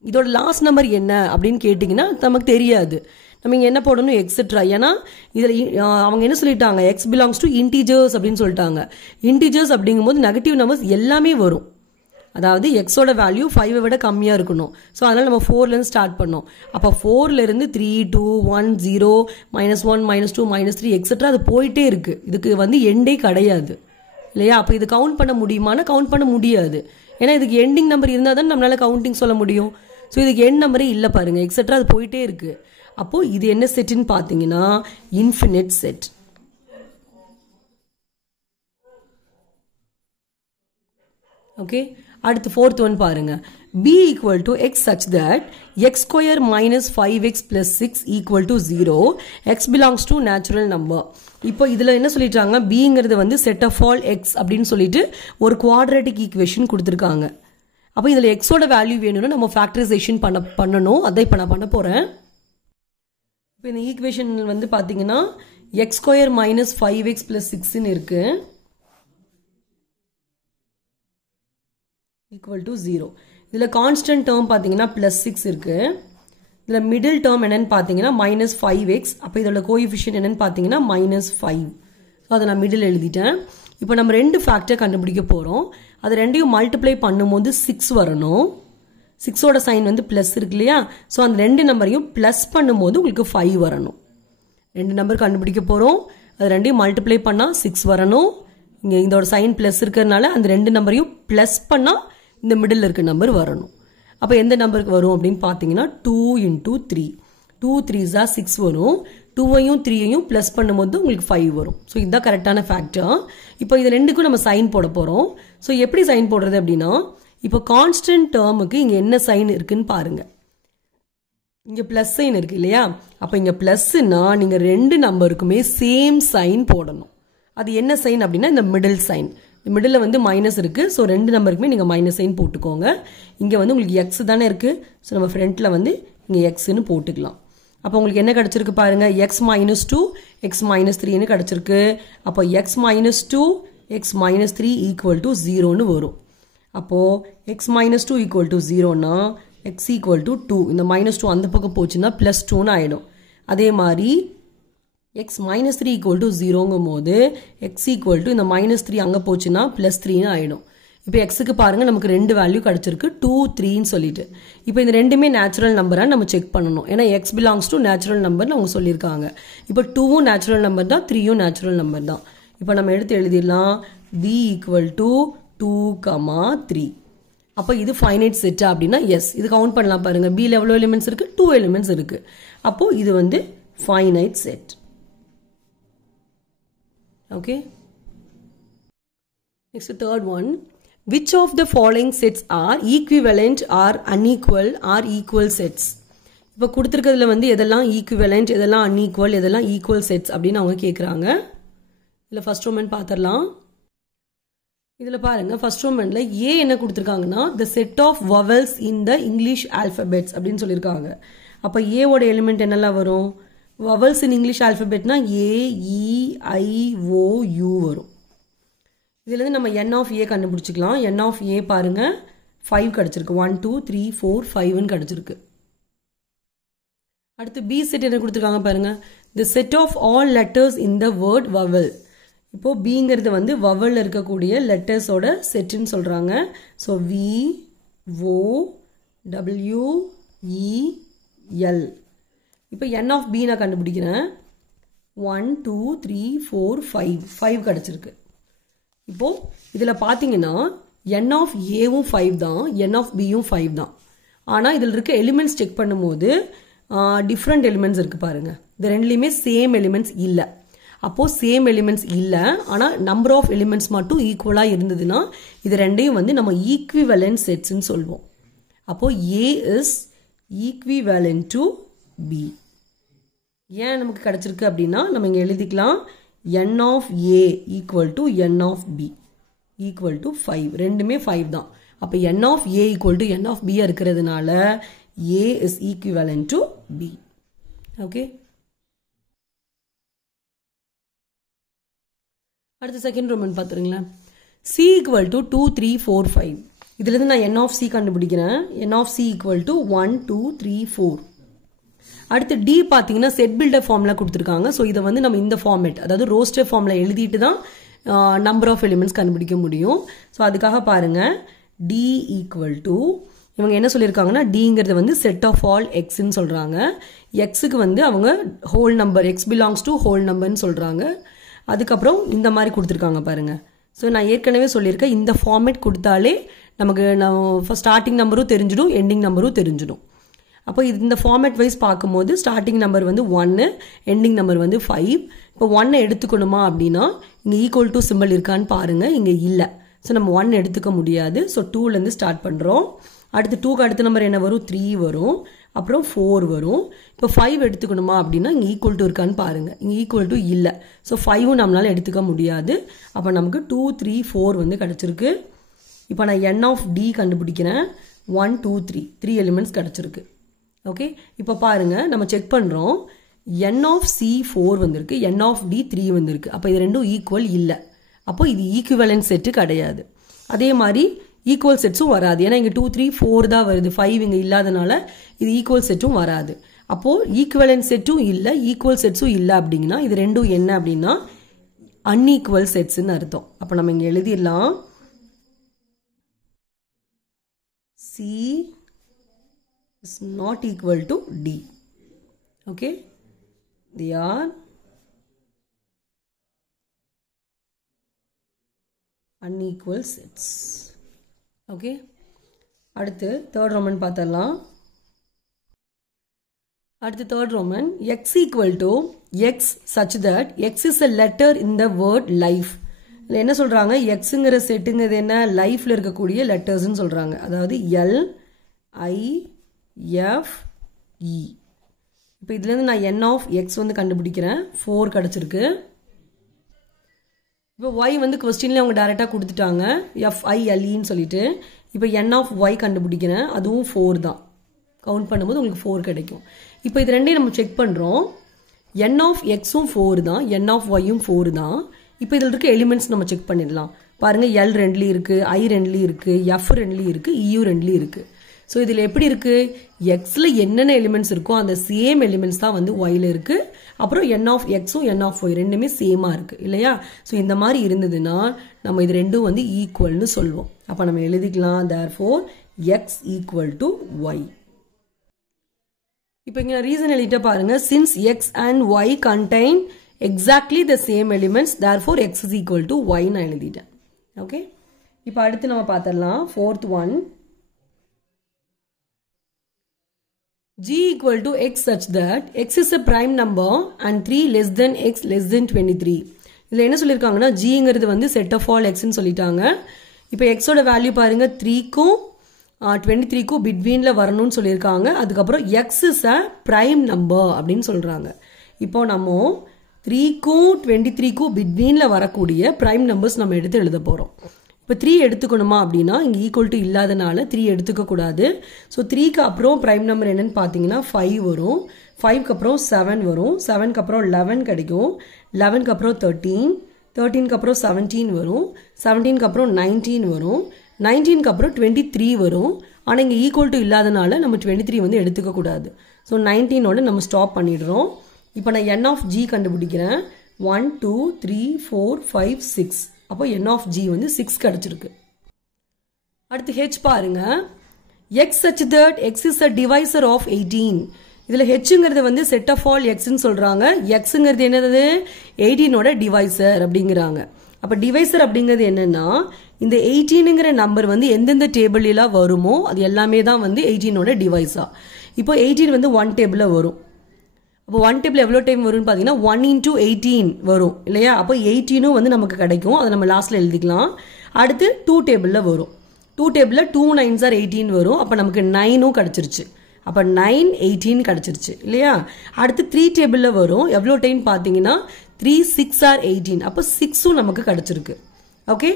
இதோட லாஸ்ட் நம்பர் என்ன அப்படின்னு கேட்டிங்கன்னா நமக்கு தெரியாது. நம்ம இங்கே என்ன போடணும், எக்ஸெட்ரா. ஏன்னா இதில் அவங்க என்ன சொல்லிட்டாங்க, எக்ஸ் பிலாங்ஸ் டு இன்டீஜர்ஸ் அப்படின்னு சொல்லிட்டாங்க. இன்டீஜர்ஸ் அப்படிங்கும்போது நெகட்டிவ் நம்பர்ஸ் எல்லாமே வரும். அதாவது எக்ஸோட வேல்யூ 5 விட கம்மியாக இருக்கணும். ஸோ அதனால் நம்ம 4லேருந்து ஸ்டார்ட் பண்ணோம். அப்போ 4லேருந்து 3, 2, 1, 0, -1, -2, -3 எக்ஸெட்ரா அது போயிட்டே இருக்கு. இதுக்கு வந்து எண்டே கிடையாது இல்லையா. அப்போ இது கவுண்ட் பண்ண முடியுமானா கவுண்ட் பண்ண முடியாது. ஏன்னா இதுக்கு எண்டிங் நம்பர் இருந்தால் தான் நம்மளால கவுண்டிங் சொல்ல முடியும். ஸோ இதுக்கு எண்ட் நம்பரே இல்லை பாருங்க, எக்ஸெட்ரா அது போயிட்டே இருக்கு. அப்போ இது என்ன செட்னு பார்த்தீங்கன்னா இன்ஃபினிட் செட். ஓகே, அடுத்து 4th ஒன் பாருங்க. b equal to x such that x square minus 5x plus 6 equal to 0, x belongs to natural number. இப்போ இதுல என்ன சொல்லிட்டாங்க, bங்கிறது வந்து set of all x அப்படின்னு சொல்லிட்டு ஒரு quadratic equation கொடுத்திருக்காங்க. அப்போ இதுல x ஓட வேல்யூ வேணும்னா நம்ம ஃபேக்டரைசேஷன் பண்ணணும். அதை இப்போ நான் பண்ண போறேன். இப்போ இந்த ஈக்குவேஷன் வந்து பாத்தீங்கன்னா x square minus 5x plus 6 இருக்கு equal to 0. இதுல கான்ஸ்டன்ட் டேர்ம் பாத்தீங்கன்னா +6 இருக்கு. இதுல மிடில் டேர்ம் என்னன்னு பாத்தீங்கன்னா -5x. அப்போ இதோட கோஎஃபிஷியன்ட் என்னன்னு பாத்தீங்கன்னா -5. ஸோ அதை நான் மிடில் எழுதிட்டேன். இப்போ நம்ம ரெண்டு ஃபேக்டர் கண்டுபிடிக்க போறோம். அது ரெண்டையும் மல்டிப்ளை பண்ணும்போது 6 வரணும். 6ஓட சைன் வந்து பிளஸ் இருக்கு இல்லையா. ஸோ அந்த ரெண்டு நம்பரையும் பிளஸ் பண்ணும்போது உங்களுக்கு 5 வரணும். ரெண்டு நம்பர் கண்டுபிடிக்க போறோம். அது ரெண்டையும் மல்டிப்ளை பண்ணா 6 வரணும். இங்க இதோட சைன் பிளஸ் இருக்கிறதுனால அந்த ரெண்டு நம்பரையும் பிளஸ் பண்ணா இந்த மிடில் இருக்க நம்பர் வரணும். அப்போ எந்த நம்பருக்கு வரும் அப்படின்னு பார்த்தீங்கன்னா 2 × 3. 2 3s 6 வரும். 2ஐயும் 3ஐயும் பிளஸ் பண்ணும்போது உங்களுக்கு 5 வரும். ஸோ இதுதான் கரெக்டான ஃபேக்டர். இப்போ இது ரெண்டுக்கும் நம்ம சைன் போட போறோம். ஸோ எப்படி சைன் போடுறது அப்படின்னா, இப்போ கான்ஸ்டன்ட் டேர்முக்கு இங்க என்ன சைன் இருக்குன்னு பாருங்க. இங்க பிளஸ் சைன் இருக்கு இல்லையா. அப்போ இங்க பிளஸ்னா நீங்க ரெண்டு நம்பருக்குமே சேம் சைன் போடணும். அது என்ன சைன் அப்படின்னா இந்த மிடில் சைன். மிடில் வந்து மைனஸ் இருக்கு. ஸோ ரெண்டு நம்பருக்குமே நீங்க மைனஸ் சைன் போட்டுக்கோங்க. இங்க வந்து உங்களுக்கு எக்ஸ் தானே இருக்கு. ஸோ நம்ம ஃப்ரண்ட்ல வந்து இங்க எக்ஸ்ன்னு போட்டுக்கலாம். அப்போ உங்களுக்கு என்ன கிடைச்சிருக்கு பாருங்க, x -2 x -3ன்னு கிடைச்சிருக்கு. அப்போ x -2 x -3 ஈக்குவல் டு 0ன்னு வரும். அப்போ x -2 ஈக்குவல் டு 0னா x ஈக்குவல் டு 2. இந்த -2 அந்த பக்கம் போச்சுன்னா +2ன்னு ஆயிடும். அதே மாதிரி x -3 ஈக்குவல் டு 0ங்கும் போது x ஈக்குவல் டு இந்த -3 அங்கே போச்சுன்னா +3ன்னு ஆயிடும். இப்போ எக்ஸுக்கு பாருங்க நமக்கு ரெண்டு வேல்யூ கிடைச்சிருக்கு 2, 3ன்னு சொல்லிட்டு. இப்போ இந்த ரெண்டுமே நேச்சுரல் நம்பரா நம்ம செக் பண்ணணும். ஏன்னா எக்ஸ் பிலாங்ஸ் டு நேச்சுரல் நம்பர்னு அவங்க சொல்லியிருக்காங்க. இப்போ 2வும் நேச்சுரல் நம்பர் தான், 3யும் நேச்சுரல் நம்பர் தான். இப்போ நம்ம எடுத்து எழுதிடலாம் b ஈக்குவல் டு 2, 3. அப்போ இது ஃபைனைட் செட்டா அப்படின்னா எஸ். இது கவுண்ட் பண்ணலாம் பாருங்க. b எவ்வளோ எலிமெண்ட்ஸ் இருக்கு, 2 எலிமெண்ட்ஸ் இருக்கு. அப்போ இது வந்து finite set. Okay, next third one. Which of the following sets are equivalent or unequal or equal sets? இப்போ கொடுத்துருக்கிறதுல வந்து எதெல்லாம் ஈக்குவலண்ட், எதெல்லாம் அன்ஈக்குவல், எதெல்லாம் ஈக்குவல் செட்ஸ் அப்படின்னு அவங்க கேட்குறாங்க. இதில் ஃபர்ஸ்ட் ரோமன் பார்த்துடலாம். இதில் பாருங்க, ஃபர்ஸ்ட் ரோமன்ல ஏ என்ன கொடுத்துருக்காங்கன்னா the set of vowels in the English alphabets அப்படின்னு சொல்லியிருக்காங்க. அப்போ ஏவோட எலிமெண்ட் என்னெல்லாம் வரும், vowels in English alphabetனா A, E, I, O, U வரும். இதுலேருந்து நம்ம n of a கண்டுபிடிச்சிக்கலாம். n of a பாருங்க 5 கிடைச்சிருக்கு. 1, 2, 3, 4, 5ன்னு கிடைச்சிருக்கு. அடுத்து b செட் என்ன கொடுத்துருக்காங்க பாருங்க, the set of all letters in the word vowel. இப்போ bங்கிறது வந்து vowel இருக்கக்கூடிய லெட்டர்ஸோட செட்னு சொல்றாங்க. So v, o, w, e, l. இப்போ n of b நான் கண்டுபிடிக்கிறேன். 1, 2, 3, 4, 5 கிடைச்சிருக்கு. இப்போ இதுல பாத்தீங்கன்னா n of aவும் 5 தான், n of bயும் 5 தான். ஆனா இதுல இருக்க எலிமெண்ட்ஸ் செக் பண்ணும்போது டிஃப்ரெண்ட் எலிமெண்ட்ஸ் இருக்கு பாருங்க. இந்த ரெண்டுலயுமே சேம் எலிமெண்ட்ஸ் இல்ல. அப்போ சேம் எலிமெண்ட்ஸ் இல்ல, ஆனா நம்பர் ஆஃப் எலிமெண்ட்ஸ் மட்டும் ஈக்குவலா இருந்ததுன்னா இது ரெண்டையும் வந்து நம்ம ஈக்விவலென்ட் செட்ஸ்ன்னு சொல்வோம். அப்போ a is equivalent to b. ஏன் நமக்கு கிடைச்சிருக்கு அப்படின்னா நம்ம இங்க எழுதிக்கலாம் n of a equal to n of b equal to 5. ரெண்டுமே 5 தான். அப்ப n of a equal to n of b இருக்கிறதுனால a is equivalent to b. Okay. அடுத்த செகண்ட் ரோமன் பார்த்துருங்களேன். c equal to 2 3 4 5. இதுல இருந்து நான் n of c கண்டுபிடிக்கிறேன். n of c equal to 1 2 3 4. அடுத்து d பாத்தீங்கன்னா செட் பில்டர் ஃபார்ம்ல கொடுத்திருக்காங்க. சோ இத வந்து நம்ம இந்த ஃபார்மேட் அதாவது ரோஸ்டர் ஃபார்ம்ல எழுதிட்டு தான் நம்பர் ஆஃப் எலிமெண்ட்ஸ் கண்டுபிடிக்க முடியும். சோ அதுக்காக பாருங்க d equal to இவங்க என்ன சொல்லிருக்காங்கன்னா dங்கிறது வந்து செட் ஆஃப் ஆல் x ன்னு சொல்றாங்க. x க்கு வந்து அவங்க whole number x belongs to whole நம்பர்னு சொல்றாங்க. அதுக்கப்புறம் இந்த மாதிரி கொடுத்திருக்காங்க பாருங்க. சோ நான் ஏற்கனவே சொல்லியிருக்கேன் இந்த ஃபார்மேட் கொடுத்தாலே நமக்கு ஸ்டார்டிங் நம்பரும் தெரிஞ்சிடும் எண்டிங் நம்பரும் தெரிஞ்சிடும். அப்போ இந்த ஃபார்மேட் வைஸ் பார்க்கும்போது ஸ்டார்டிங் நம்பர் வந்து 1 எண்டிங் நம்பர் வந்து 5. இப்போ 1 எடுத்துக்கணுமா அப்படின்னா இங்கே ஈக்குவல் டு சிம்பிள் இருக்கான்னு பாருங்க. இங்கே இல்லை. ஸோ நம்ம 1 எடுத்துக்க முடியாது. ஸோ 2லேருந்து ஸ்டார்ட் பண்ணுறோம். அடுத்து 2க்கு அடுத்த நம்பர் என்ன வரும் 3 வரும். அப்புறம் 4 வரும். இப்போ 5 எடுத்துக்கணுமா அப்படின்னா இங்கே ஈக்குவல் டு இருக்கான்னு பாருங்க. இங்கே ஈக்குவல் டு இல்லை. ஸோ 5ம் நம்மளால எடுத்துக்க முடியாது. அப்போ நமக்கு 2 3 4 வந்து கிடைச்சிருக்கு. இப்போ நான் n of d கண்டுபிடிக்கிறேன். 1 2 3 எலிமெண்ட்ஸ் கிடைச்சிருக்கு. ஓகே. இப்போ பாருங்க நம்ம செக் பண்றோம். n of c 4 வந்திருக்கு, n of d 3 வந்திருக்கு. அப்போ இது ரெண்டும் ஈக்குவல் இல்லை. அப்போ இது ஈக்குவலன்ட் செட் கிடையாது. அதே மாதிரி ஈக்குவல் செட்ஸும் வராது. ஏன்னா இங்க 2 3 4 தான் வருது, 5 இங்க இல்லாதனால இது ஈக்குவல் செட்டும் வராது. அப்போ ஈக்குவலன்ட் செட்டும் இல்லை, ஈக்குவல் செட்ஸும் இல்லை அப்படின்னா இது ரெண்டும் என்ன அப்படின்னா அன்ஈக்குவல் செட்ஸ்ன்னு அர்த்தம். அப்போ நம்ம இங்க எழுதிடலாம் c is not equal to d. Okay, they are unequal sets. Okay, அடுத்து third roman பார்த்தறலாம். அடுத்து third roman x equal to x such that x is a letter in the word life. என்ன சொல்றாங்க xங்கற செட்டுங்கிறது என்ன லைஃப்ல இருக்கக்கூடிய லெட்டர்ஸ்னு சொல்றாங்க. அதாவது l i f e. இப்போ இதுல இருந்து நான் n of x வந்து கண்டுபிடிக்கிறேன். 4 கிடைச்சிருக்கு. இப்போ y வந்து क्वेश्चनல அவங்க டைரக்டா கொடுத்துட்டாங்க f i l e ன்னு சொல்லிட்டு. இப்போ n of y கண்டுபிடிக்கிறேன். அதுவும் 4 தான். கவுண்ட் பண்ணும்போது உங்களுக்கு 4 கிடைக்கும். இப்போ இது ரெண்டையும் நம்ம செக் பண்றோம். n of x-உம் 4 தான், n of y-ம் 4 தான். இப்போ இதில் இருக்க எலிமெண்ட்ஸ் நம்ம செக் பண்ணிடலாம். பாருங்க l ரெண்டுலயும் இருக்கு, i ரெண்டுலயும் இருக்கு, f ரெண்டுலயும் இருக்கு, e ரெண்டுலயும் இருக்கு. ஸோ இதில் எப்படி இருக்கு எக்ஸில் என்னென்ன எலிமெண்ட்ஸ் இருக்கோ அந்த சேம் எலிமெண்ட்ஸ் தான் வந்து ஒயில் இருக்கு. அப்புறம் n of x-உம் n of y ரெண்டுமே சேமா இருக்கு இல்லையா. ஸோ இந்த மாதிரி இருந்ததுன்னா நம்ம இது ரெண்டும் வந்து ஈக்குவல்னு சொல்லுவோம். அப்போ நம்ம எழுதிக்கலாம் therefore x equal to y. இப்போ இங்க ரீசன் எழுதிட்ட பாருங்க since x and y contain exactly the same elements therefore x is equal to y நான் எழுதிட்டேன். ஓகே. இப்போ அடுத்து நம்ம பார்த்தறலாம் fourth one. g equal to x such that x is a prime number and 3 less than x less than 23. இதுல என்ன சொல்லிருக்காங்கன்னா gங்கிறது வந்து set of all x ன்னு சொல்லிட்டாங்க. இப்போ x ஓட வேல்யூ பாருங்க 3க்கும் 23க்கும் பிட்வீன்ல வரணும்னு சொல்லியிருக்காங்க. அதுக்கப்புறம் x is a prime number அப்படின்னு சொல்றாங்க. இப்போ நம்ம 3க்கும் 23க்கும் பிட்வீன்ல வரக்கூடிய பிரைம் நம்பர்ஸ் நம்ம எடுத்து எழுத போறோம். இப்போ 3 எடுத்துக்கணுமா அப்படின்னா இங்க ஈக்குவல் டு இல்லாதனால 3 எடுத்துக்க கூடாது. ஸோ 3க்கு அப்புறம் பிரைம் நம்பர் என்னன்னு பார்த்தீங்கன்னா 5 வரும். 5க்கு அப்புறம் 7 வரும். 7க்கு அப்புறம் 11 கிடைக்கும். 11க்கு அப்புறம் 13, 13க்கு அப்புறம் 17 வரும். 17க்கு அப்புறம் 19 வரும். 19க்கு அப்புறம் 23 வரும். ஆனால் இங்கே ஈக்குவல் டு இல்லாதனால நம்ம 23 வந்து எடுத்துக்க கூடாது. ஸோ 19ஓட நம்ம ஸ்டாப் பண்ணிடுறோம். இப்போ நான் n of g கண்டுபிடிக்கிறேன். 1 2 3 4 5 6. அப்போ n of g வந்து 6 கிடைச்சிருக்கு. அடுத்து h பாருங்க. x such that x is a divisor of 18. இதுல hங்கிறது வந்து set of all x ன்னு சொல்றாங்க. xங்கிறது என்னது 18ஓட டிவைசர் அப்படிங்கிறாங்க. அப்ப டிவைசர் அப்படிங்கிறது என்னன்னா இந்த 18ங்கிற நம்பர் வந்து எந்தெந்த டேபிள்ல வருமோ அது எல்லாமே தான் வந்து 18ஓட டிவைஸா. இப்போ 18 வந்து 1 டேபிள்ல வரும். அப்போ 1 டேபிள் எவ்வளோ டைம் வரும்னு பார்த்தீங்கன்னா 1 into 18 வரும் இல்லையா. அப்போ 18ம் வந்து நமக்கு கிடைக்கும். அதை நம்ம லாஸ்ட்ல எழுதிக்கலாம். அடுத்து 2 டேபிளில் வரும். 2 டேபிளில் 2 9s are 18 வரும். அப்போ நமக்கு 9ம் கிடைச்சிருச்சு. அப்போ 9 18 கிடச்சிருச்சு இல்லையா. அடுத்து 3 டேபிளில் வரும். எவ்வளோ டைம் பார்த்தீங்கன்னா 3 6 ஆர் 18. அப்போ 6ம் நமக்கு கிடச்சிருக்கு. ஓகே,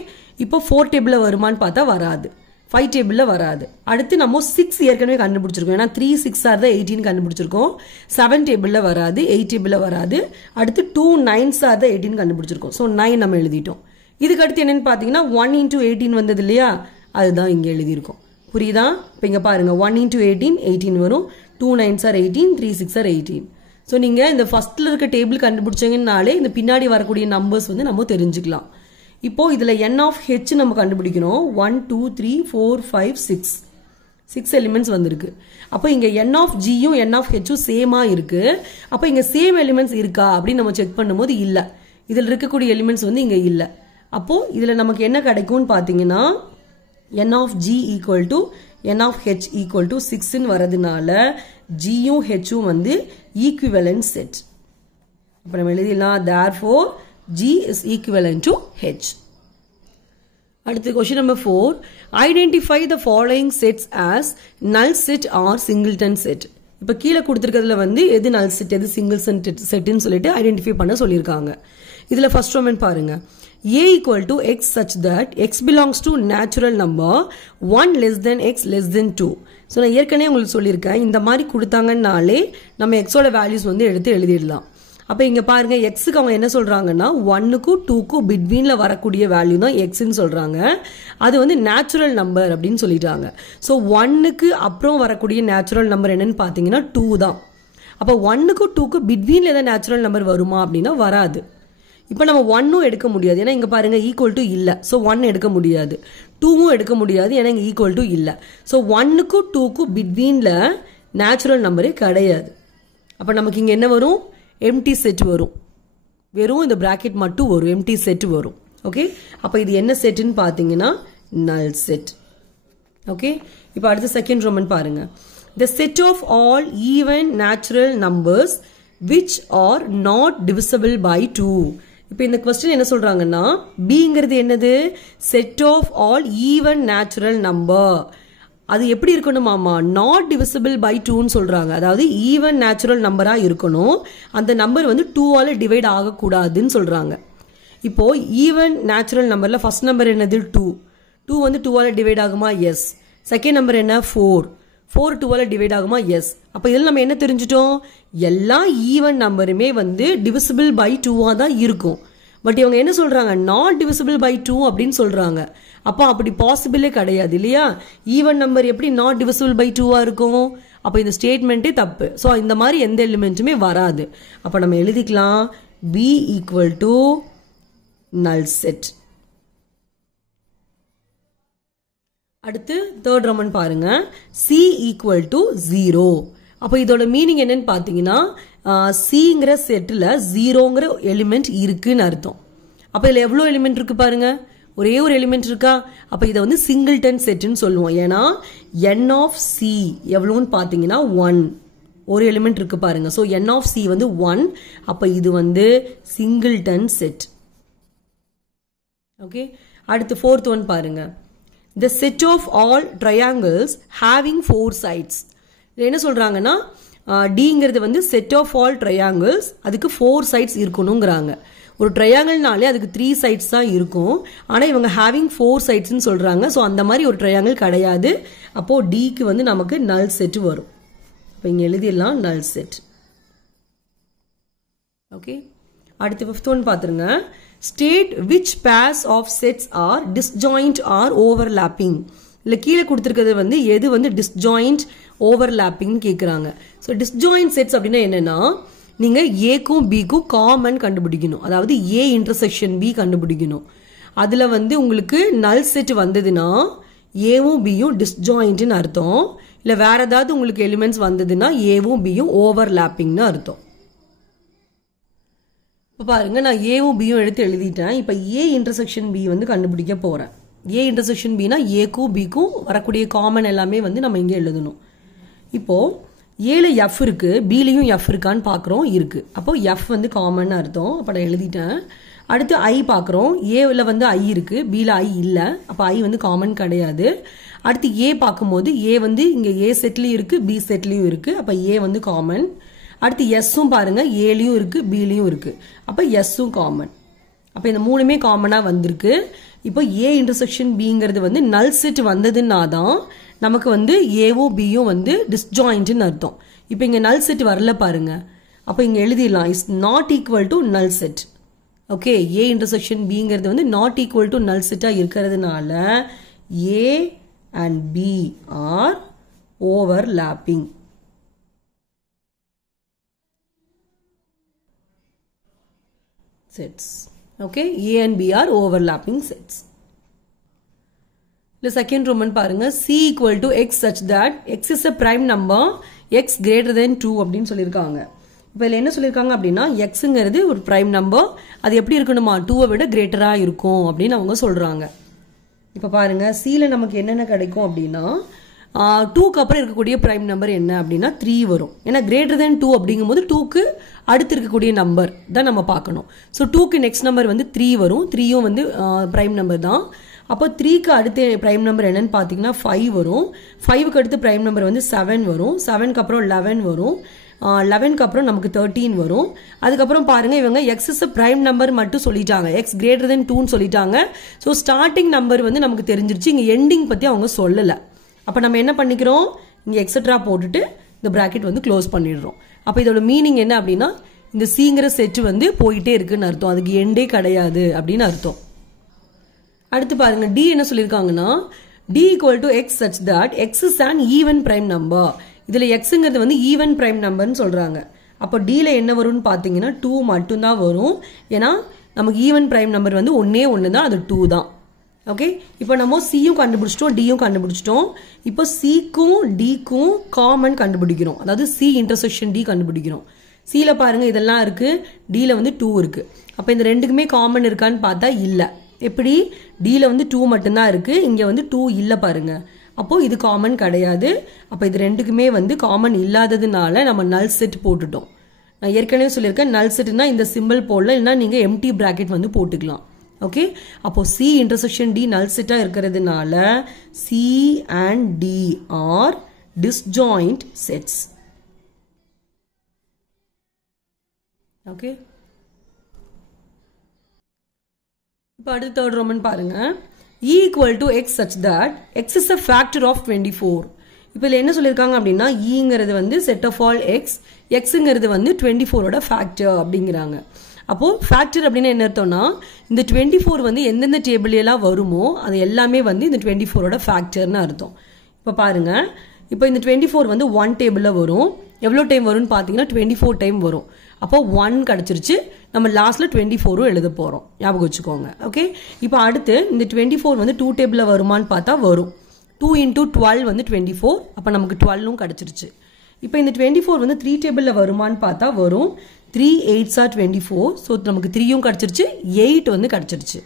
இப்போ 4 டேபிளில் வருமானு பார்த்தா வராது, 5 டேபிளில் வராது. அடுத்து நம்ம 6 ஏற்கனவே கண்டுபிடிச்சிருக்கோம், ஏன்னா 3 6 ஆர் தான் 18 கண்டுபிடிச்சிருக்கோம். 7 டேபிளில் வராது, 8 டேபிளில் வராது. அடுத்து 2 9s ஆர் தான் 18 கண்டுபிடிச்சிருக்கோம். ஸோ 9 நம்ம எழுதிட்டோம். இதுக்கு அடுத்து என்னன்னு பார்த்தீங்கன்னா 1 into 18 வந்தது இல்லையா, அதுதான் இங்கே எழுதியிருக்கோம். புரியுதா? இப்போ இங்கே பாருங்க 1 into 18 18 வரும், 2 9s ஆர் 18, 3 6 ஆர் 18. ஸோ நீங்கள் இந்த ஃபர்ஸ்ட்ல இருக்க டேபிள் கண்டுபிடிச்சிங்கனாலே இந்த பின்னாடி வரக்கூடிய நம்பர்ஸ் வந்து நம்ம தெரிஞ்சுக்கலாம். இப்போ இதில் n of h நம்ம கண்டுபிடிக்கணும். 1 2 3 4 5 6 எலிமெண்ட்ஸ் வந்திருக்கு. அப்போ இங்கே n of gயும் n of hம் சேமா இருக்கு. அப்போ இங்கே சேம் எலிமெண்ட்ஸ் இருக்கா அப்படின்னு நம்ம செக் பண்ணும்போது இல்லை, இதில் இருக்கக்கூடிய எலிமெண்ட்ஸ் வந்து இங்கே இல்லை. அப்போ இதில் நமக்கு என்ன கிடைக்கும்னு பார்த்தீங்கன்னா n of g equal to n of h equal to 6ன்னு வரதுனால gயும் hம் வந்து ஈக்குவலன்ட் செட். அப்போ நம்ம எழுதிடலாம் therefore g is equivalent to h. அடுத்து question number 4. Identify the following sets as null set or singleton set. இப்போ கீழே கொடுத்துருக்கிறதுல வந்து எது null set எது single setன்னு சொல்லிட்டு ஐடென்டிஃபை பண்ண சொல்லியிருக்காங்க. இதில் ஃபர்ஸ்ட் ஒன் பாருங்க, a equal to x such that x belongs to natural number 1 less than x less than 2. So நான் ஏற்கனவே உங்களுக்கு சொல்லியிருக்கேன், இந்த மாதிரி கொடுத்தாங்கன்னாலே நம்ம எக்ஸோட வேல்யூஸ் வந்து எடுத்து எழுதிடலாம். அப்போ இங்கே பாருங்க, எக்ஸுக்கு அவங்க என்ன சொல்றாங்கன்னா 1க்கும் 2க்கும் பிட்வீனில் வரக்கூடிய வேல்யூ தான் எக்ஸ்ன்னு சொல்றாங்க. அது வந்து நேச்சுரல் நம்பர் அப்படின்னு சொல்லிட்டாங்க. ஸோ 1க்கு அப்புறம் வரக்கூடிய நேச்சுரல் நம்பர் என்னன்னு பார்த்தீங்கன்னா 2 தான். அப்போ 1க்கும் 2க்கும் பிட்வீனில் ஏதாவது நேச்சுரல் நம்பர் வருமா அப்படின்னா வராது. இப்போ நம்ம 1ம் எடுக்க முடியாது, ஏன்னா இங்கே பாருங்க ஈக்குவல் டு இல்லை. ஸோ 1 எடுக்க முடியாது, 2வும் எடுக்க முடியாது, ஏன்னா இங்கே ஈக்குவல் டு இல்லை. ஸோ 1க்கும் 2க்கும் பிட்வீனில் நேச்சுரல் நம்பரே கிடையாது. அப்போ நமக்கு இங்கே என்ன வரும், எம்டி செட் வரும், வெறும் இந்த பிராக்கெட் மட்டும் வரும், எம்டி செட் வரும். ஓகே, அப்போ இது என்ன செட்டுன்னு பார்த்தீங்கன்னா நல் செட். ஓகே, இப்போ அடுத்த செகண்ட் ரோமன் பாருங்க, the set of all even natural numbers which are not divisible by 2. இப்போ இந்த क्वेश्चन என்ன சொல்றாங்கன்னா bங்கிறது என்னது, set of all even natural number. அது எப்படி இருக்கணுமாமா, நாட் டிவிசிபிள் பை 2ன்னு சொல்றாங்க. அதாவது ஈவன் நேச்சுரல் நம்பரா இருக்கணும், அந்த நம்பர் வந்து 2ஆல டிவைட் ஆகக்கூடாதுன்னு சொல்றாங்க. இப்போ ஈவன் நேச்சுரல் நம்பர்ல ஃபர்ஸ்ட் நம்பர் என்னது 2 வந்து 2ஆல டிவைட் ஆகுமா, எஸ். செகண்ட் நம்பர் என்ன 4 2ஆல டிவைட் ஆகுமா, எஸ். அப்போ இதில் நம்ம என்ன தெரிஞ்சிட்டோம், எல்லா ஈவன் நம்பருமே வந்து டிவிசிபிள் பை 2ஆ தான் இருக்கும். பட் இவங்க என்ன சொல்றாங்க, நாட் டிவிசிபிள் பை 2 அப்படின்னு சொல்றாங்க. அப்போ அப்படி பாசிபிளே கிடையாது இல்லையா. ஈவன் நம்பர் எப்படி நாட் டிவிசிபிள் பை 2ஆ இருக்கும், அப்போ இந்த ஸ்டேட்மெண்ட்டே தப்பு. ஸோ இந்த மாதிரி எந்த எலிமெண்ட்டுமே வராது. அப்போ நம்ம எழுதிக்கலாம் b equal to null set. அடுத்து தேர்ட் ரோமன் பாருங்க, c ஈக்குவல் டு 0. அப்போ இதோட மீனிங் என்னன்னு பார்த்தீங்கன்னா சிங்கிற செட்டில் 0ங்கிற எலிமெண்ட் இருக்குன்னு அர்த்தம். அப்போ இதில் எவ்வளோ எலிமெண்ட் இருக்கு பாருங்க, ஒரே ஒரு எலிமெண்ட் இருக்கா. அப்போ இதை வந்து சிங்கிள்டன் செட்னு சொல்லுவோம். ஏன்னா n of c எவ்வளோன்னு பார்த்தீங்கன்னா 1, ஒரு எலிமெண்ட் இருக்கு பாருங்க. ஸோ n of c வந்து 1. அப்போ இது வந்து சிங்கிள்டன் செட். ஓகே, அடுத்து ஃபோர்த் ஒன் பாருங்க, the set of all triangles having 4 sides. இது என்ன சொல்றாங்கன்னா டிங்கிறது வந்து செட் ஆஃப் ஆல் ட்ரையாங்கிள்ஸ், அதுக்கு 4 சைட்ஸ் இருக்கணுங்கிறாங்க. ஒரு ட்ரையாங்கிள்னாலே அதுக்கு 3 சைட்ஸ் தான் இருக்கும், ஆனால் இவங்க ஹேவிங் 4 சைட்ஸ்ன்னு சொல்றாங்க. ஸோ அந்த மாதிரி ஒரு ட்ரையாங்கிள் கிடையாது. அப்போ டிக்கு வந்து நமக்கு நல் செட் வரும். இப்போ இங்கே எழுதிடலாம் நல் செட். ஓகே, அடுத்து ஃபிஃப்த் ஒன் பார்த்துருங்க, state which pairs of sets are disjoint or overlapping. இல்லை கீழே கொடுத்துருக்கிறது வந்து எது வந்து டிஸ்ஜாயிண்ட் ஓவர்லாப்பிங் கேட்குறாங்க. ஸோ டிஸ்ஜாயிண்ட் செட்ஸ் அப்படின்னா என்னன்னா, நீங்கள் ஏக்கும் பிக்கும் காமன் கண்டுபிடிக்கணும், அதாவது ஏ இன்டர்செக்ஷன் பி கண்டுபிடிக்கணும். அதில் வந்து உங்களுக்கு நல் செட் வந்ததுன்னா ஏவும் பியும் டிஸ்ஜாயிண்ட்னு அர்த்தம். இல்லை வேற ஏதாவது உங்களுக்கு எலிமெண்ட்ஸ் வந்ததுன்னா ஏவும் பியும் ஓவர்லாப்பிங்னு அர்த்தம். இப்போ பாருங்க, நான் ஏவும் பியும் எடுத்து எழுதிட்டேன். இப்போ ஏ இன்டர்செக்ஷன் பி வந்து கண்டுபிடிக்க போகிறேன். ஏ இன்டர்செக்ஷன் பினா ஏக்கும் பிக்கும் வரக்கூடிய காமன் எல்லாமே வந்து நம்ம இங்கே எழுதணும். இப்போ ஏல எஃப் இருக்கு, பிலையும் எஃப் இருக்கான்னு பார்க்குறோம், இருக்கு. அப்போ எஃப் வந்து காமன் அர்த்தம். அப்போ நான் எழுதிட்டேன். அடுத்து ஐ பார்க்குறோம், ஏவில் வந்து ஐ இருக்கு, பியில் ஐ இல்லை. அப்போ ஐ வந்து காமன் கிடையாது. அடுத்து ஏ பார்க்கும்போது ஏ வந்து இங்க ஏ செட்லயும் இருக்கு பி செட்லயும் இருக்கு அப்ப ஏ வந்து காமன். அடுத்து எஸ்ஸும் பாருங்க ஏலயும் இருக்கு பிலயும் இருக்கு அப்ப எஸ்ஸும் காமன். அப்ப இந்த மூணுமே காமனா வந்திருக்கு. இப்போ ஏ இன்டர்செக்ஷன் பிங்கிறது வந்து நல் செட் வந்ததுன்னா தான் நமக்கு வந்து ஏவும் பியும் வந்து டிஸ்ஜாயிண்ட்னு அர்த்தம். இப்போ இங்க நல் செட் வரல பாருங்க. அப்ப இங்க எழுதிடலாம் is not equal to null set. Okay, A intersection பிங்கிறது வந்து நாட் ஈக்குவல் டு நல் செட்டா இருக்கிறதுனால A and B are overlapping. sets. Okay, A and B are overlapping sets. The second Roman பாருங்க C equal to x such that x is a prime number x greater than 2 அப்படின்னு சொல்லியிருக்காங்க. இப்போ இதில் என்ன சொல்லியிருக்காங்க அப்படின்னா xங்கிறது ஒரு prime number, அது எப்படி இருக்கணுமா 2 விட கிரேட்டரா இருக்கும் அப்படின்னு அவங்க சொல்றாங்க. இப்போ பாருங்க Cல நமக்கு என்னென்ன கிடைக்கும் அப்படின்னா 2க்கு அப்புறம் இருக்கக்கூடிய பிரைம் நம்பர் என்ன அப்படின்னா 3 வரும். ஏன்னா கிரேட்டர் தென் 2 அப்படிங்கும்போது 2க்கு அடுத்து இருக்கக்கூடிய நம்பர் தான் நம்ம பார்க்கணும். ஸோ 2க்கு நெக்ஸ்ட் நம்பர் வந்து 3 வரும். 3யும் வந்து பிரைம் நம்பர் தான். அப்போ 3க்கு அடுத்த பிரைம் நம்பர் என்னன்னு பார்த்தீங்கன்னா 5 வரும். 5க்கு அடுத்து பிரைம் நம்பர் வந்து 7 வரும். 7க்கு அப்புறம் 11 வரும். 11க்கு அப்புறம் நமக்கு 13 வரும். அதுக்கப்புறம் பாருங்க இவங்க எக்ஸ் இஸ் பிரைம் நம்பர் மட்டும் சொல்லிட்டாங்க, எக்ஸ் கிரேட்டர் தென் 2ன்னு சொல்லிட்டாங்க. ஸோ ஸ்டார்டிங் நம்பர் வந்து நமக்கு தெரிஞ்சிருச்சு, இங்க எண்டிங் பத்தி அவங்க சொல்லலை. அப்ப நம்ம என்ன பண்ணிக்கிறோம், இங்க எக்ஸெட்ரா போட்டுட்டு இந்த பிராக்கெட் வந்து க்ளோஸ் பண்ணிடுறோம். அப்ப இதோட மீனிங் என்ன அப்படின்னா இந்த சிங்கிற செட் வந்து போயிட்டே இருக்குன்னு அர்த்தம், அதுக்கு எண்டே கிடையாது அப்படின்னு அர்த்தம். அடுத்து பாருங்க டி என்ன சொல்லியிருக்காங்கன்னா D equal to x such that x is an even prime number. இதுல எக்ஸுங்கிறது வந்து ஈவன் பிரைம் நம்பர்னு சொல்றாங்க. அப்போ டில என்ன வரும்னு பாத்தீங்கன்னா 2 மட்டும்தான் வரும். ஏன்னா நமக்கு ஈவன் பிரைம் நம்பர் வந்து ஒன்னே ஒன்று தான், அது 2 தான். ஓகே, இப்போ நம்ம சியும் கண்டுபிடிச்சிட்டோம் டியும் கண்டுபிடிச்சிட்டோம். இப்போ சிக்கும் டிக்கும் காமன் கண்டுபிடிக்கிறோம், அதாவது சி இன்டர்செக்ஷன் டி கண்டுபிடிக்கிறோம். சில பாருங்க இதெல்லாம் இருக்கு, டில வந்து 2 இருக்கு. அப்ப இந்த ரெண்டுக்குமே காமன் இருக்கான்னு பார்த்தா இல்ல. எப்படி, டில வந்து 2 மட்டும்தான் இருக்கு, இங்க வந்து 2 இல்ல பாருங்க. அப்போ இது காமன் கிடையாது. அப்ப இது ரெண்டுக்குமே வந்து காமன் இல்லாததுனால நம்ம நல் செட் போட்டுட்டோம். நான் ஏற்கனவே சொல்லியிருக்கேன் நல் செட்னா இந்த சிம்பிள் போடல, இல்லைன்னா நீங்க எம்டி பிராக்கெட் வந்து போட்டுக்கலாம். ஓகே, அப்போ சி இன்டர்செக்ஷன் டி நல் செட்டா இருக்கிறதுனால C and D are disjoint sets. Okay, இப்போ அடுத்த தேர்ட் ரோமன் பாருங்க. E equal to x such that x is a factor of 24. இப்போ இதில் என்ன சொல்லியிருக்காங்க அப்படின்னா ஈங்கிறது வந்து செட் ஆஃப் ஆல் எக்ஸ், எக்ஸுங்கிறது வந்து 24ஓட ஃபேக்டர் அப்படிங்கிறாங்க. அப்போ ஃபேக்டர் அப்படின்னு என்ன அர்த்தம்னா இந்த 24 வந்து எந்தெந்த டேபிள் எல்லாம் வருமோ அது எல்லாமே வந்து இந்த 24ஓட ஃபேக்டர்னு அர்த்தம். இப்போ பாருங்க, இப்போ இந்த 24 வந்து 1 டேபிள்ல வரும். எவ்வளோ டைம் வரும்னு பார்த்தீங்கன்னா 24 டைம் வரும். அப்போ 1 கிடைச்சிருச்சு, நம்ம லாஸ்ட்ல 24 எழுத போறோம், ஞாபகம் வச்சுக்கோங்க. ஓகே, இப்போ அடுத்து இந்த 24 வந்து 2 டேபிள்ல வருமானு பார்த்தா வரும். 2 into 12 வந்து 24, அப்போ நமக்கு 12ம் கிடைச்சிருச்சு. இப்போ இந்த 24 வந்து 3 டேபிள்ல வருமானு பார்த்தா வரும். 3 8s are 24, ஸோ நமக்கு 3யும் கிடைச்சிருச்சு, 8 வந்து கிடைச்சிருச்சு.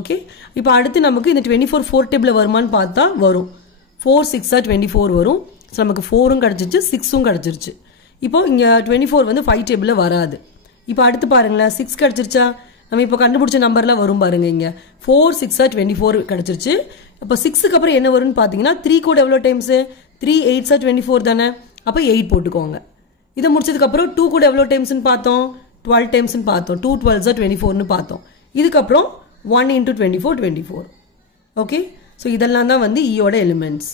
ஓகே, இப்போ அடுத்து நமக்கு இந்த 24 4 டேபிள்ல வருமானு பார்த்தா வரும். 4 6 are 24 வரும், ஸோ நமக்கு 4ம் கிடைச்சிருச்சு, 6ம் கிடைச்சிருச்சு. இப்போ இங்க 24 வந்து 5 டேபிள்ல வராது. இப்போ அடுத்து பாருங்களேன் 6 கிடைச்சிருச்சா, நம்ம இப்போ கண்டுபிடிச்ச நம்பர்லாம் வரும் பாருங்க. இங்க 4 6 are 24 கிடைச்சிருச்சு. அப்போ 6க்கு அப்புறம் என்ன வரும்னு பார்த்தீங்கன்னா 3 கூட எவ்வளோ டைம்ஸ், 3 8s are 24 தானே, அப்போ 8 போட்டுக்கோங்க. இதை முடிச்சதுக்கு அப்புறம் 2 கூட எவ்வளோ டைம்ஸ்னு பார்த்தோம், 12 டைம்ஸ்னு பார்த்தோம். 2 12s are 24னு பார்த்தோம். இதுக்கப்புறம் 1 into 24 24. ஓகே, ஸோ இதெல்லாம் தான் வந்து ஈயோட எலிமெண்ட்ஸ்.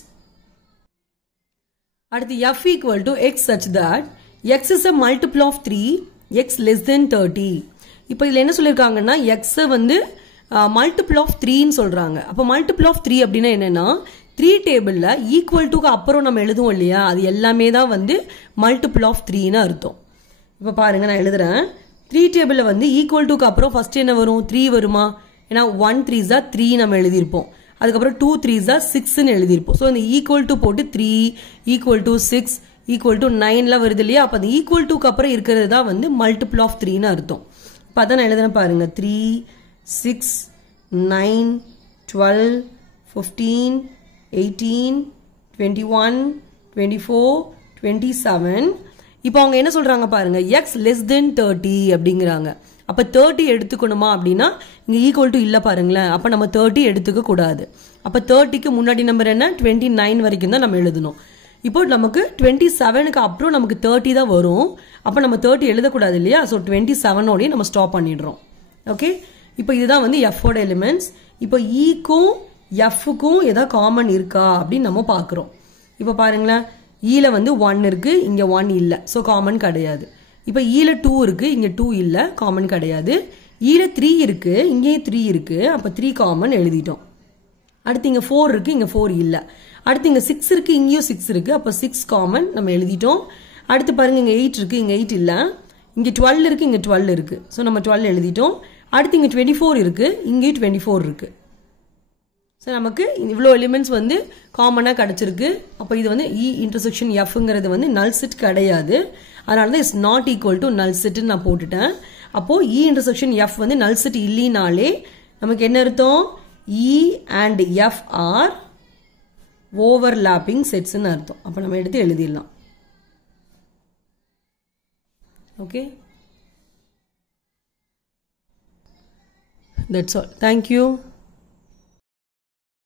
அடுத்து f equal to x such that x is a multiple of 3, x less than 30. இப்போ இதில் என்ன சொல்லியிருக்காங்கன்னா x வந்து மல்டிபிள் ஆஃப் 3ன்னு சொல்றாங்க. அப்போ மல்டிபிள் ஆஃப் 3 அப்படின்னா என்னன்னா 3 டேபிள்ல ஈக்குவல் டுக்கு அப்புறம் நம்ம எழுதுவோம் இல்லையா, அது எல்லாமே தான் வந்து மல்டிபிள் ஆஃப் 3ன்னு அர்த்தம். இப்போ பாருங்க நான் எழுதுறேன். 3 டேபிள்ல வந்து ஈக்குவல் டுக்கு அப்புறம் ஃபர்ஸ்ட் என்ன வரும், 3 வருமா, ஏன்னா 1 3s are 3 நம்ம எழுதியிருப்போம். அதுக்கப்புறம் 2 3s are 6ன்னு எழுதியிருப்போம். ஸோ இந்த ஈக்குவல் டு போட்டு 3 ஈக்குவல் டு 6 ஈக்குவல் டு 9லாம் வருது இல்லையா, அப்போ அந்த ஈக்குவல் டுக்கு அப்புறம் இருக்கிறது தான் வந்து மல்டிபிள் ஆஃப் 3ன்னு அர்த்தம். இப்போ அதான் நான் எழுதுறேன் பாருங்க. 3 6 9 12 15 18 21 24 27. இப்போ அவங்க என்ன சொல்றாங்க பாருங்க, எக்ஸ் லெஸ் தென் 30 அப்படிங்கிறாங்க. அப்ப 30 எடுத்துக்கணுமா அப்படின்னா இங்க ஈக்குவல் டு இல்ல பாருங்களேன், அப்ப நம்ம 30 எடுத்துக்க கூடாது. அப்போ 30க்கு முன்னாடி நம்பர் என்ன 29 வரைக்கும் தான் நம்ம எழுதணும். இப்போ நமக்கு 27க்கு அப்புறம் நமக்கு 30 தான் வரும். அப்போ நம்ம 30 எழுதக்கூடாது இல்லையா? ஸோ 27ஓடய நம்ம ஸ்டாப் பண்ணிடுறோம். ஓகே, இப்போ இதுதான் வந்து எஃபோட எலிமெண்ட்ஸ். இப்போ ஈக்கும் எஃப்க்கும் ஏதாவது காமன் இருக்கா அப்படின்னு நம்ம பார்க்குறோம். இப்போ பாருங்களேன், ஈல வந்து 1 இருக்கு, இங்கே 1 இல்லை, ஸோ காமன் கிடையாது. இப்போ ஈல 2 இருக்கு, இங்கே 2 இல்லை, காமன் கிடையாது. ஈல 3 இருக்கு, இங்கேயும் 3 இருக்கு, அப்போ 3 காமன் எழுதிட்டோம். அடுத்து இங்கே 4 இருக்கு, இங்கே 4 இல்லை. அடுத்து இங்கே 6 இருக்கு, இங்கேயும் 6 இருக்கு, அப்போ 6 காமன் நம்ம எழுதிட்டோம். அடுத்து பாருங்க, இங்கே 8 இருக்கு, இங்கே 8 இல்லை. இங்கே 12 இருக்கு, இங்கே 12 இருக்கு, ஸோ நம்ம 12 எழுதிட்டோம். அடுத்து இங்கே 24 இருக்கு, இங்கேயும் 24 இருக்கு. ஸோ நமக்கு இவ்வளோ எலிமெண்ட்ஸ் வந்து காமனாக கிடச்சிருக்கு. அப்போ இது வந்து இ இன்டர்செக்ஷன் எஃப்ங்கிறது வந்து நல் செட் கிடையாது. அதனால தான் இட்ஸ் நாட் ஈக்குவல் டு நல் செட்னு நான் போட்டுட்டேன். அப்போது இ இன்டர்செக்ஷன் எஃப் வந்து நல் செட் இல்லைனாலே நமக்கு என்ன அர்த்தம்? E and F are overlapping செட்ஸ்ன்னு அர்த்தம். அப்போ நம்ம எடுத்து எழுதிடலாம். Okay, that's all. தேங்க்யூ.